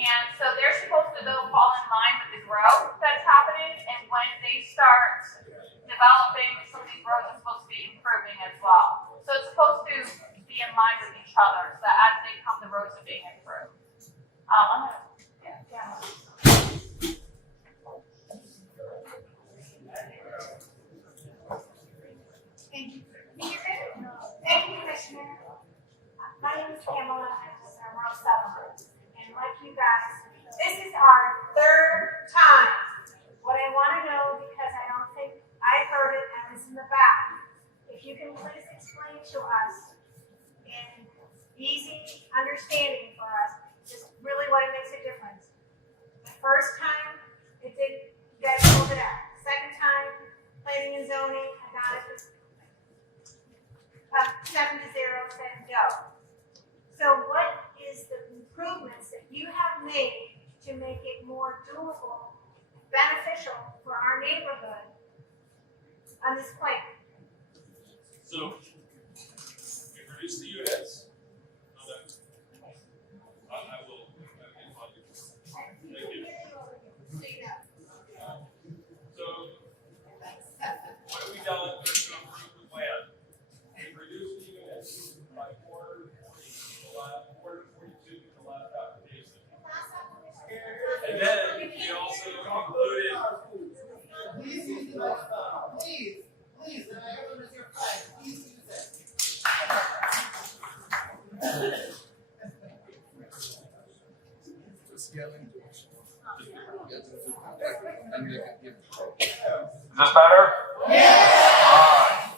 And so they're supposed to though fall in line with the growth that's happening, and when they start developing, some of these roads are supposed to be improving as well. So it's supposed to be in line with each other, so that as they come, the roads are being improved. I'm gonna, yeah. Thank you. Thank you, Commissioner. My name is Pamela, I'm with Rural Settlement. And like you guys, this is our third time. What I want to know, because I don't think I heard it, I was in the back. If you can please explain to us in easy understanding for us, really what makes a difference. The first time, it did, you guys pulled it out. Second time, planning and zoning, I got it. 7-0, said go. So what is the improvements that you have made to make it more doable, beneficial for our neighborhood on this plan? So, we reduced the units. I will. Thank you. So, what have we done to improve the plan? We reduced the units by 442 in the last application. And then we also included. Please use the microphone. Please, and I everyone is your friend. Please use it. Just yelling. And make it give. Is this better? Yeah.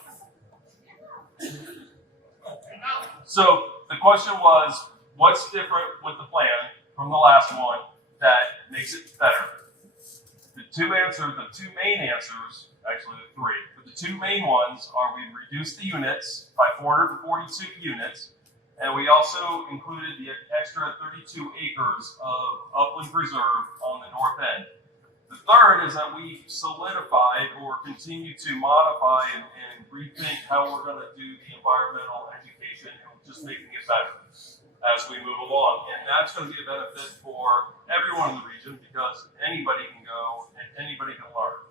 So the question was, what's different with the plan from the last one that makes it better? The two main answers, actually the three, but the two main ones are we reduced the units by 442 units, and we also included the extra 32 acres of upland preserve on the north end. The third is that we solidified or continue to modify and rethink how we're going to do the environmental education and just making it better as we move along. And that's going to be a benefit for everyone in the region because anybody can go and anybody can learn.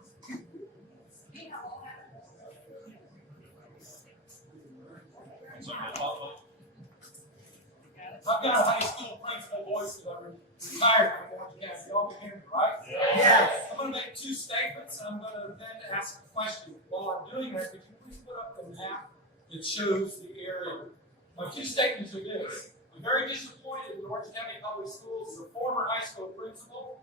I've got a high school principal voice that I'm retired from Orange County. Y'all can hear me, right? Yes. I'm going to make two statements, and I'm going to then ask a question. While I'm doing that, could you please put up the map that shows the area? My two statements are this. I'm very disappointed in Orange County Public Schools as a former high school principal.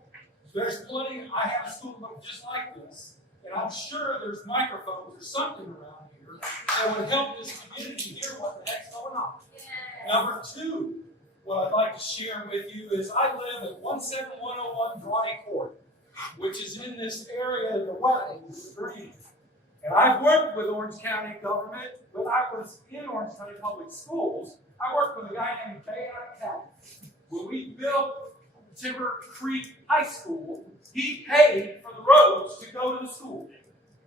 There's plenty, I have a school book just like this, and I'm sure there's microphones or something around here that would help this community hear what the heck's going on. Number two, what I'd like to share with you is I live at 17101 Dry Court, which is in this area of the wetlands, green. And I've worked with Orange County government. When I was in Orange County Public Schools, I worked with a guy named Pickett. When we built Timber Creek High School, he paid for the roads to go to the school.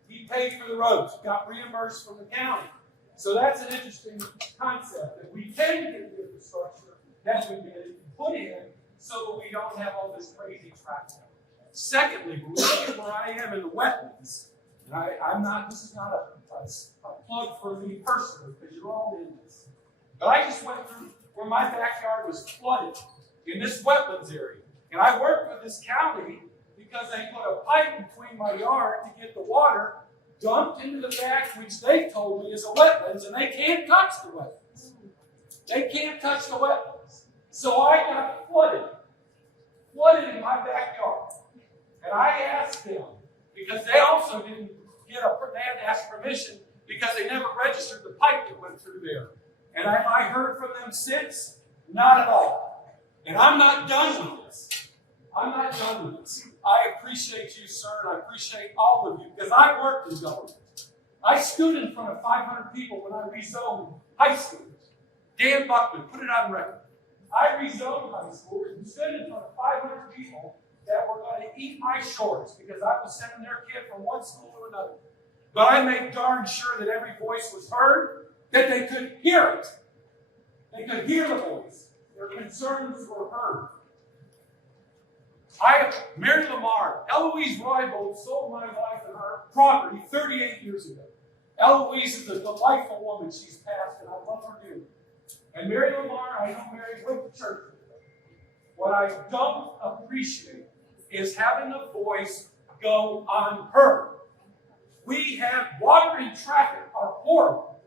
He paid for the roads, got reimbursed from the county. So that's an interesting concept that we can get the infrastructure that we did put in so that we don't have all this crazy traffic. Secondly, when we look at where I am in the wetlands, and I'm not, this is not a plug for me personally because you're all in this. But I just went through where my backyard was flooded in this wetlands area. And I worked with this county because they put a pipe between my yard to get the water dumped into the back, which they told me is a wetlands, and they can't touch the wetlands. They can't touch the wetlands. So I got flooded in my backyard. And I asked them, because they also didn't they had to ask permission because they never registered the pipe that went through there. And have I heard from them since? Not at all. And I'm not done with this. I'm not done with this. I appreciate you, sir, and I appreciate all of you because I worked in government. I stood in front of 500 people when I rezoned high schools. Dan Buckman, put it on record. I rezoned high schools and stood in front of 500 people that were going to eat my shorts because I was sending their kid from one school to another. But I made darn sure that every voice was heard, that they could hear it. They could hear the voice. Their concerns were heard. Mary Lamar, Eloise Rybold sold my wife and her property 38 years ago. Eloise is a delightful woman. She's passed, and I love her dearly. And Mary Lamar, I know Mary went to church with her. What I don't appreciate is having a voice go unheard. We have water and traffic are horrible.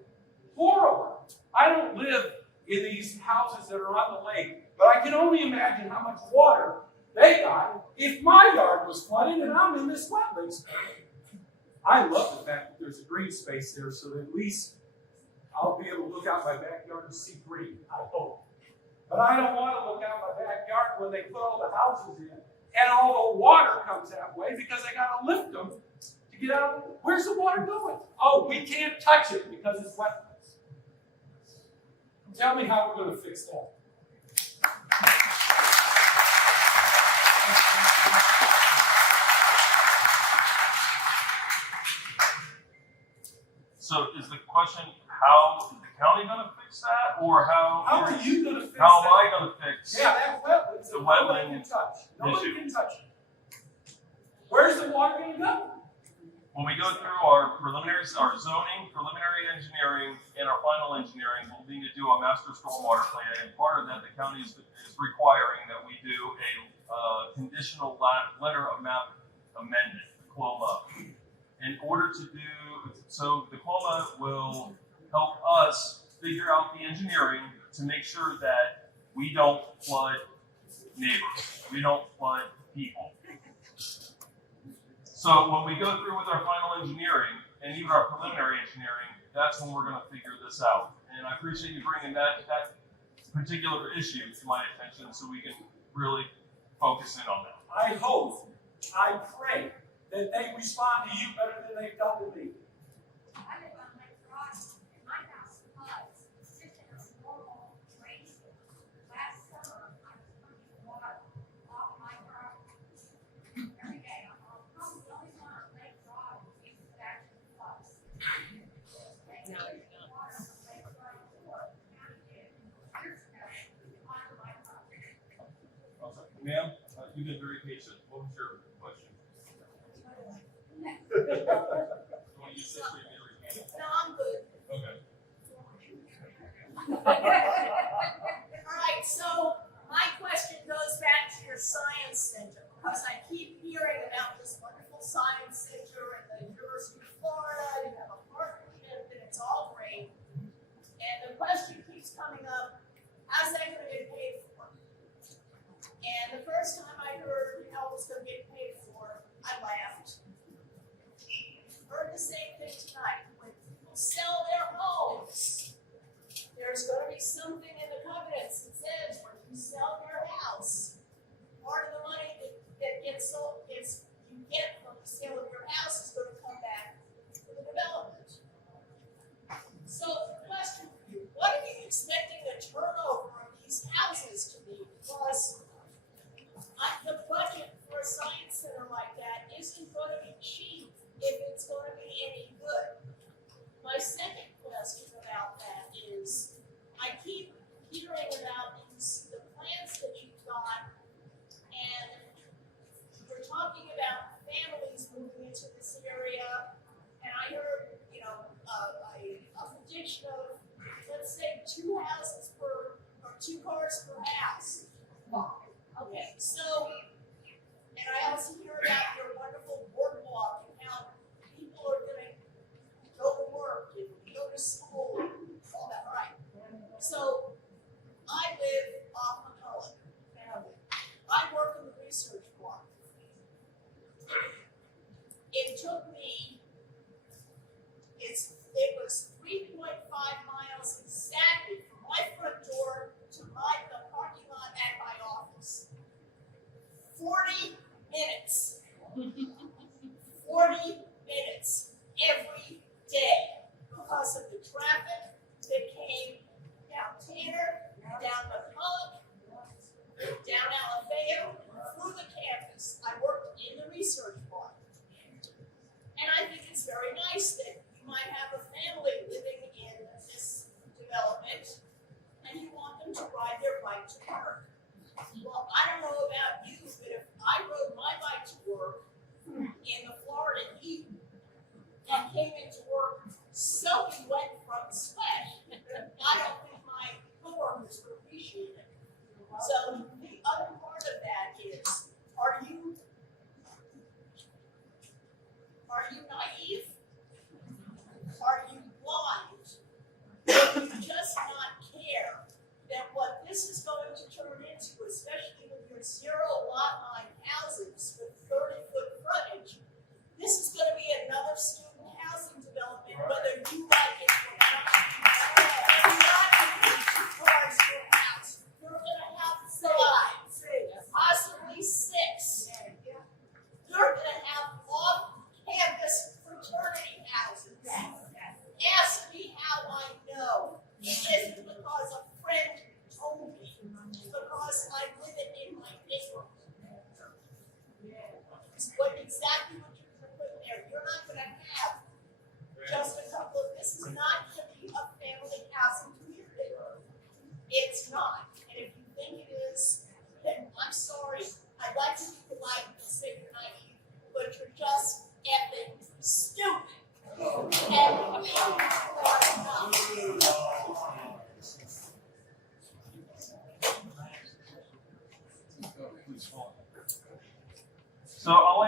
Horrible. I don't live in these houses that are on the lake, but I can only imagine how much water they got if my yard was flooded and I'm in this wetlands. I love the fact that there's a green space there so that at least I'll be able to look out my backyard and see green, I hope. But I don't want to look out my backyard when they put all the houses in and all the water comes that way because they got to lift them to get out. Where's the water going? Oh, we can't touch it because it's wetlands. Tell me how we're going to fix that. So is the question, how is the county gonna fix that, or How are you going to fix how am that? I gonna fix? Yeah, that wetlands. The Nobody wetland can touch. Nobody issue. can touch it. Where's the water going to go? When we go through our preliminaries, our zoning, preliminary engineering, and our final engineering, we'll need to do a master stormwater plan, and part of that, the county is requiring that we do a conditional letter of map amendment, CLOMA. In order to do, so the CLOMA will help us figure out the engineering to make sure that we don't flood neighbors, we don't flood people. So when we go through with our final engineering and even our preliminary engineering, that's when we're going to figure this out. And I appreciate you bringing that particular issue to my attention so we can really focus in on that. I hope, I pray that they respond to you better than they've done to me. I live on Lake Rock, and my house floods just in a normal rainstorm. Last summer, I was pumping water off my property every day. I'm probably the only one on Lake Rock who uses that actually floods. And water from Lake Rock Court, county did, years ago, onto my property. Ma'am, you've been very patient. What was your question? Want to use this for your repeat? No, I'm good. Okay. All right, so my question goes back to your science center, because I keep hearing about this wonderful science center at the University of Florida. You have a partnership, and it's all great. And the question keeps coming up, how's that going to get paid for? And the first time I heard how it was going to get paid for, I laughed. Heard the same thing tonight. When people sell their homes, there's going to be something in the covenants that says when you sell your house, part of the money that gets sold, you get from the sale of your house is going to come back for the development. So the question for you, what are you expecting the turnover of these houses to be? Because the budget for a science center like that isn't going to be cheap if it's going to be any good. My second question about that is, I keep hearing about the plans that you've got, and you're talking about families moving into this area, and I heard, a prediction of, let's say, 2 cars per house. Okay, so, and I also hear about your wonderful boardwalk and how people are going to go to work and go to school and all that, right? So, I live off McCullough. I work in the research park. It took me, it was 3.5 miles exactly from my front door to the parking lot at my office. 40 minutes. 40 minutes every day because of the traffic that came down Tanner, down McCullough, down Alabama, through the campus. I worked in the research park. And I think it's very nice that you might have a family living in this development and you want them to ride their bike to work. Well, I don't know about you, but if I rode my bike to work in the Florida heat and came into work soaking wet from sweat, I don't think my coworkers would appreciate it. So the other part of that is, are you naive? Are you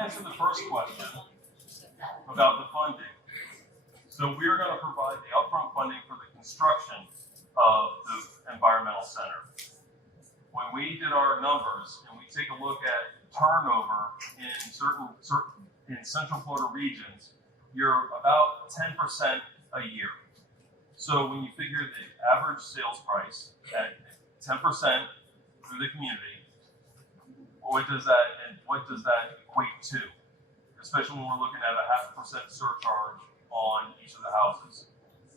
answer the first question about the funding. So we are going to provide the upfront funding for the construction of the environmental center. When we did our numbers and we take a look at turnover in certain in Central Florida regions, you're about 10% a year. So when you figure the average sales price at 10% through the community, what does that equate to? Especially when we're looking at a 0.5% surcharge on each of the houses.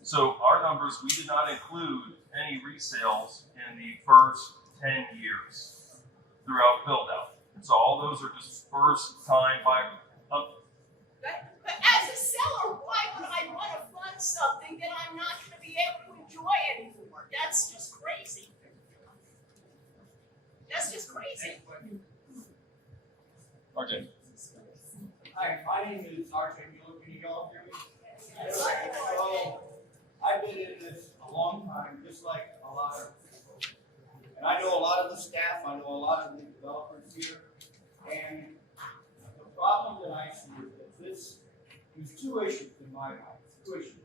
So our numbers, we did not include any resales in the first 10 years throughout build out. And so all those are just first time buyer. But as a seller, why would I want to fund something that I'm not going to be able to enjoy anymore? That's just crazy. That's just crazy. RJ. Hi, my name is RJ Mueller. Can you all hear me? So, I've been in this a long time, just like a lot of people. And I know a lot of the staff, I know a lot of the developers here. And the problem that I see is that there's two issues in my mind. Two issues.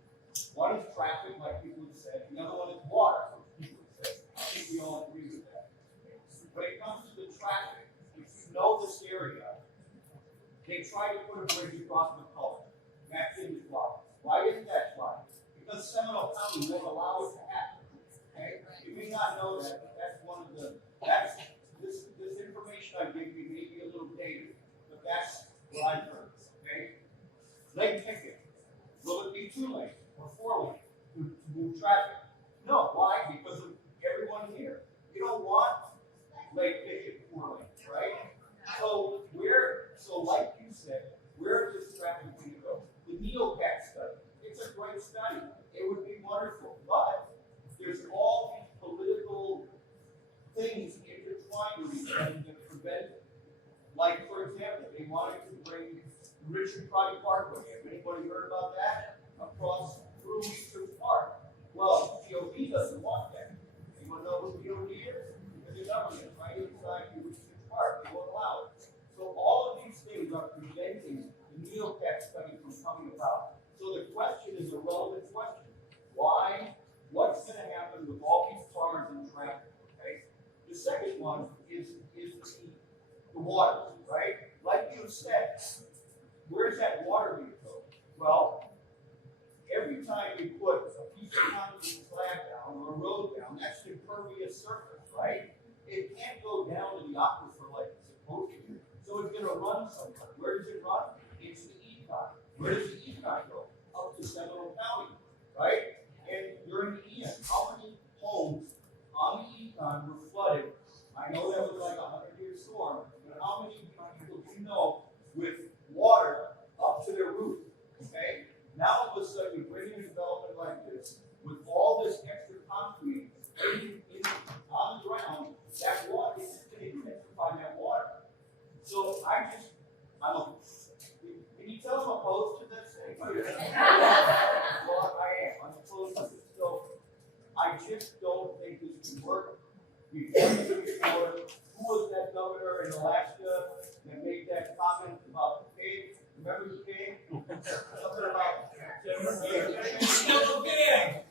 One is traffic, like people have said. The other one is water, like people have said. I think we all agree with that. When it comes to the traffic, if you know this area, they try to put a bridge across the culvert. That's in the slide. Why isn't that slide? Because Seminole County won't allow it to happen. Okay? You may not know that, but that's one of the, this information I gave you may be a little dated, but that's what I've heard. Okay? Lake Pickett. Will it be 2 lanes or 4 lanes to move traffic? No. Why? Because of everyone here. You don't want Lake Pickett 4 lanes, right? So like you said, where does traffic going to go? The NeoCat study. It's a great study. It would be wonderful. But there's all these political things intertwined with each other that prevent it. Like, for example, they wanted to bring Richard Pride Parkway. Have anybody heard about that? Across through Eastern Park. Well, DOD doesn't want that. Anyone know who DOD is? Because the government right inside the Eastern Park. They won't allow it. So all of these things are preventing the NeoCat study from coming about. So the question is a relevant question. Why? What's going to happen with all these cars and traffic? Okay. The second one is the water, right? Like you said, where's that water going to go? Well, every time you put a piece of concrete slab down or a road down, that's an impervious surface, right? It can't go down to the aquifer like it's supposed to. So it's going to run somewhere. Where does it run? It's the econ. Where does the econ go? Up to Seminole County, right? And during the Ian, how many homes on the econ were flooded? I know that was like a 100-year storm, but how many people do you know with water up to their roof? Okay? Now all of a sudden you bring in a development like this with all this extra concrete on the ground, that water is just going to intensify that water. So can you tell I'm opposed to this thing? Well, I am. I'm opposed to it. So I just don't think this can work. We've done this before. Who was that governor in Alaska that made that comment about the pig? Remember the pig? Something about Still big.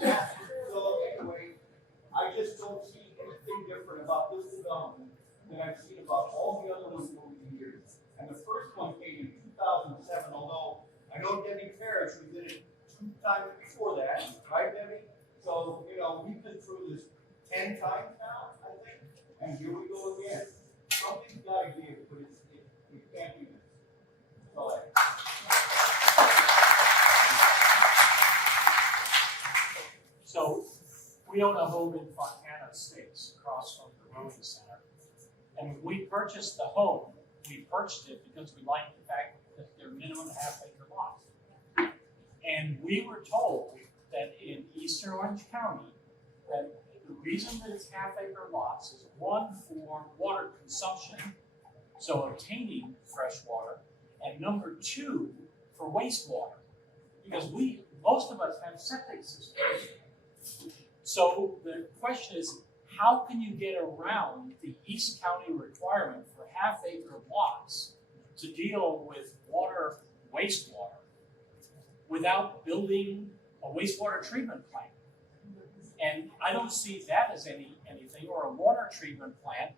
Yeah. So anyway, I just don't see anything different about this development than I've seen about all the other ones over the years. And the first one came in 2007, although I know Debbie Parrish, we did it 2 times before that, right, Debbie? So, we've been through this 10 times now, I think, and here we go again. Something's got to give, but it can't be this. That's all I have. So, we own a home in Fontana Estates, across from the Rowing Center. And when we purchased the home, we purchased it because we liked the fact that they're minimum half-acre lots. And we were told that in Eastern Orange County, that the reason that it's half-acre lots is 1, for water consumption, so obtaining fresh water, and number 2, for wastewater, because most of us have septic systems. So the question is, how can you get around the East County requirement for half-acre lots to deal with water, wastewater, without building a wastewater treatment plant. And I don't see that as anything, or a water treatment plant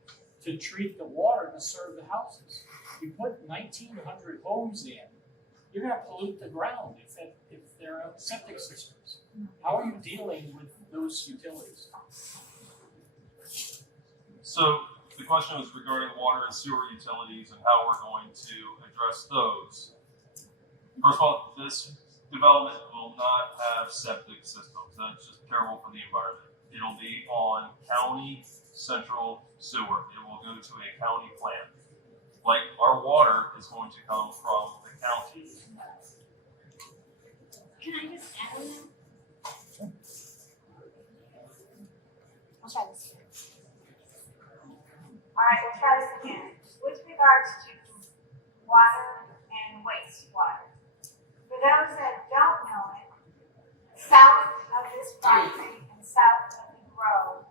to treat the water to serve the houses. You put 1,900 homes in, you're gonna pollute the ground if there are septic systems. How are you dealing with those utilities? So the question was regarding water and sewer utilities and how we're going to address those. First of all, this development will not have septic systems. That's just terrible for the environment. It'll be on county central sewer. It will go to a county plant. Like our water is going to come from the county. Can I just add on that? I'll try this again. All right, we'll try this again. With regards to water and wastewater, for those that don't know it, south of this property and south of the grove,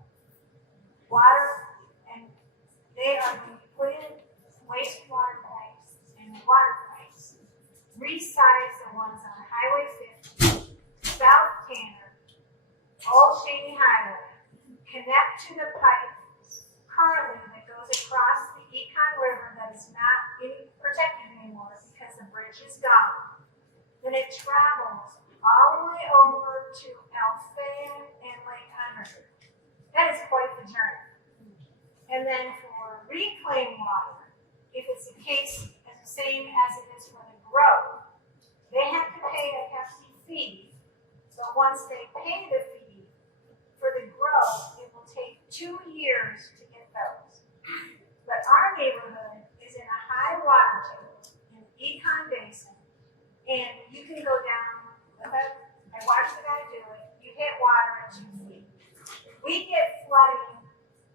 water, and they are going to put in wastewater pipes and water pipes, resize the ones on Highway 50, South Tanner, Old Shady Highway, connect to the pipe currently that goes across the Econ River that is not being protected anymore because the bridge is gone. Then it travels all the way over to Alphaeum and Lake Underwood. That is quite the journey. And then for reclaimed water, if it's the case as the same as it is for the grove, they have to pay a hefty fee. But once they pay the fee for the grove, it will take 2 years to get those. But our neighborhood is in a high water table in the Econ Basin, and you can go down with it. I watched the guy do it. You hit water at 2 feet. We get flooding,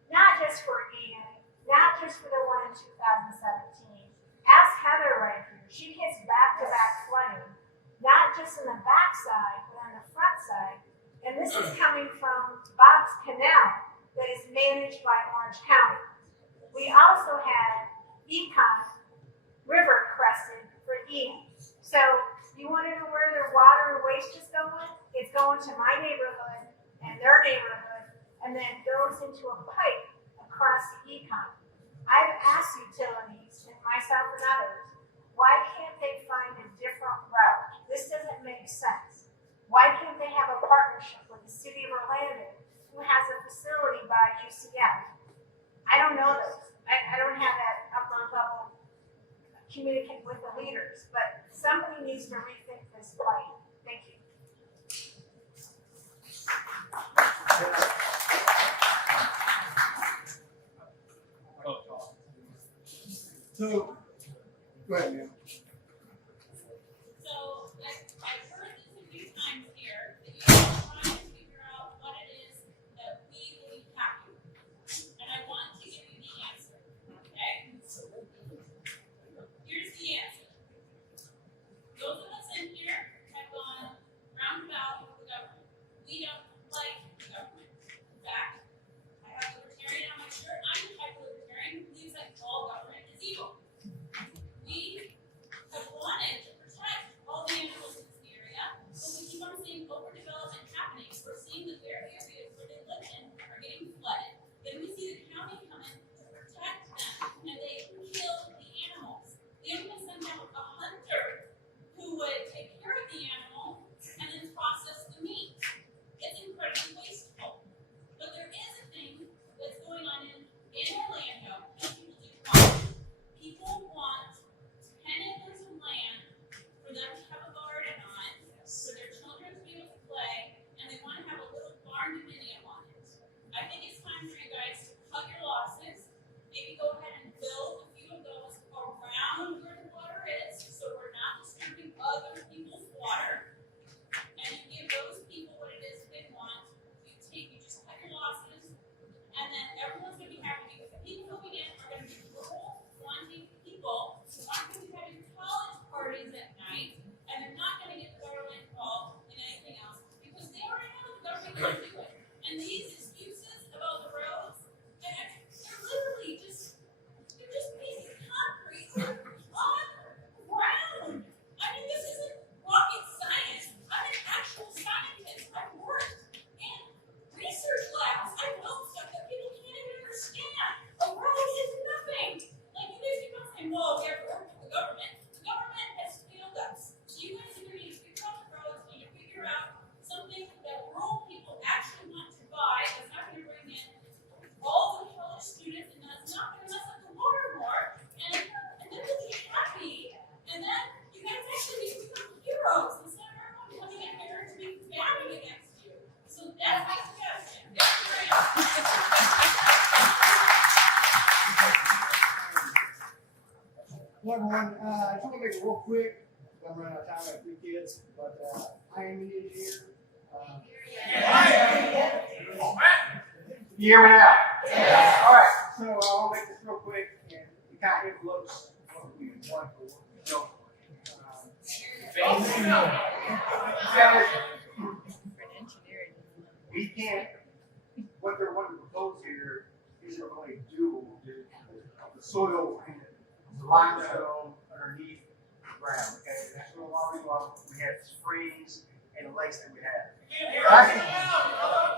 not just for Ian, not just for the one in 2017. Ask Heather right here. She gets back-to-back flooding, not just in the backside, but on the front side. And this is coming from Bob's Canal that is managed by Orange County. We also have Econ River crested for Ian. So you want to know where their water and waste is going? It's going to my neighborhood and their neighborhood, and then goes into a pipe across the Econ. I've asked utilities, and myself and others, why can't they find a different route? This doesn't make sense. Why can't they have a partnership with the city of Orlando, who has a facility by UCF? I don't know this. I don't have that upper level communicate with the leaders, but somebody needs to rethink this plan. Thank you. So, go ahead, man. So I've heard this a few times here, that you are trying to figure out what it is that we will be happy with. And I want to give you the answer, okay? Here's the answer. Those of us in here have gone roundabout with the government. We don't like the government. In fact, I have a libertarian on my shirt. I'm the type of libertarian who believes that all government is evil. We have wanted to protect all the animals in this area, but we keep on seeing overdevelopment happening. We're seeing that their areas where they live in are getting flooded. Then we see the county come in to protect them, and they kill the animals. They even send out a hunter who would take care of the animal and then process the meat. It's incredibly wasteful. But there is a thing that's going on in Orlando that people do want. People want 10 acres of land for them to have a garden on, for their children to be able to play, and they want to have a little barn dominium on it. I think it's time for you guys to cut your losses, maybe go ahead and build a few of those around where the water is, so we're not disturbing other people's water, and you give those people what it is they want. You just cut your losses, and then everyone's going to be happy because the people moving in are going to be rural, wanting people who aren't going to be having college parties at night, and they're not going to get government involved in anything else because they already know the government can do it. And these excuses about the roads, they're literally just pieces of concrete on everyone. I just want to make it real quick. I'm running out of time. I have 3 kids, but I am the engineer. You hear me now? Yeah. All right. So I want to make this real quick, and it kind of influence what we want for. So, we can't. What they're wanting to propose here isn't really doable. The soil and the limestone underneath the ground. Okay, that's what we had springs and the lakes that we had.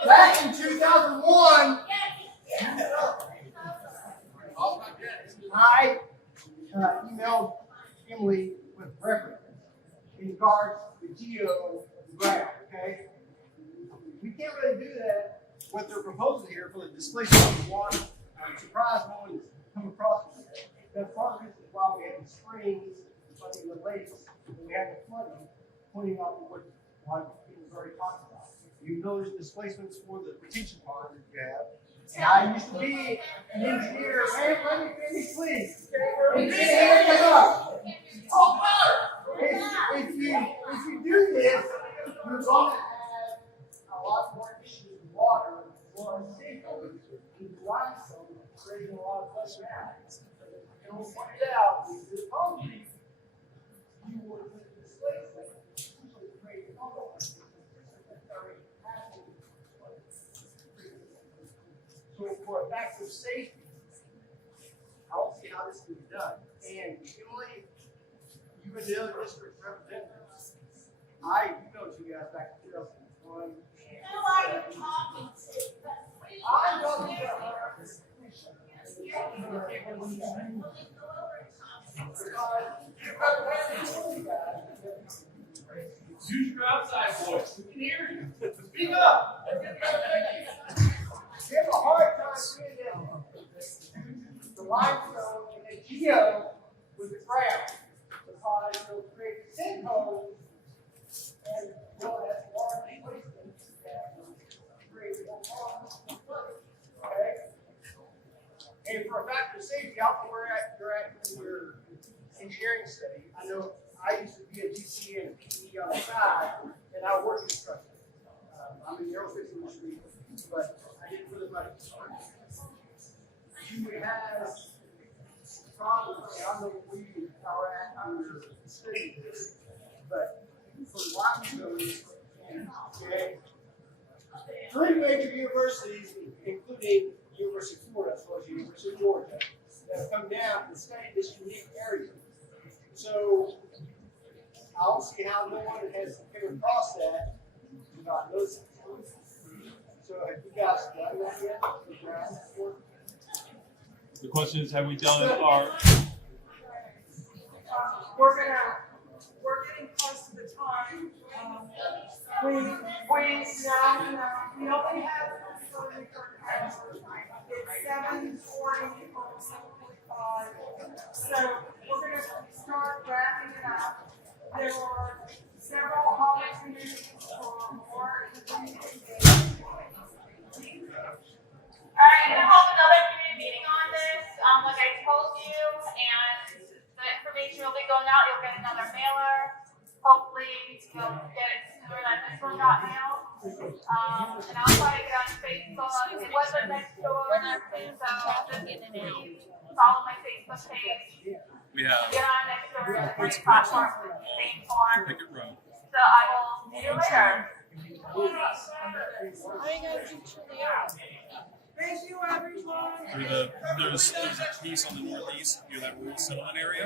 Back in 2001, I emailed Emily with reference in regards to the geo of the ground. Okay, we can't really do that. What they're proposing here for the displacement of the water. I'm surprised no one has come across it. That's part of the reason why we have the springs, flooding the lakes, and we have the flooding, pointing out what people already talked about. You know there's displacements for the retention pond that you have. And I used to be an engineer. Man, let me finish, please. If you do this, you're going to have a lot more issues with water, more sinkholes, and limestone, creating a lot of flush mountains. And we'll point it out, the economy, you will displace them, usually create economies. So for a factor of safety, I don't see how this can be done. And Emily, you've been the other district representatives. I emailed you guys back in 2001. Who are you talking to? I'm talking to her. Use your outside voice. We can hear you. Speak up. We have a hard time doing this. The limestone and the geo with the ground because it'll create sinkholes and you'll have water displacement that will create more problems. Okay? And for a factor of safety, out where you're at in your engineering study, I know I used to be a GC and a PE on the side, and I work construction. I'm in the aerospace industry, but I didn't put as much. You would have problems, and I know we are at under study this, but for limestone, okay, 3 major universities, including University of Florida, as well as University of Georgia, that have come down and studied this unique area. So I don't see how no one has came across that without noticing. So have you guys done that yet? The question is, have we done our? We're getting close to the time. We only have it's 7:40 or 7:45. So we're going to start wrapping it up. There were several opportunities for more engagement. All right, I'm gonna hold another community meeting on this, like I told you, and the information will be going out. You'll get another mailer. Hopefully, you'll get it sooner than this one got mailed. And I'll try to get on Facebook. It wasn't next door, so just follow my Facebook page. We have Get on next door to the platform, same form. Pickett Road. So I will see you later. Thank you, everyone. There's a piece on the northeast near that rural settlement area.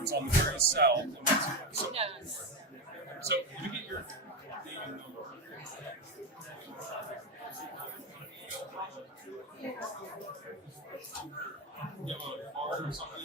It's on the very south. So you get your name and number. You have a card or something?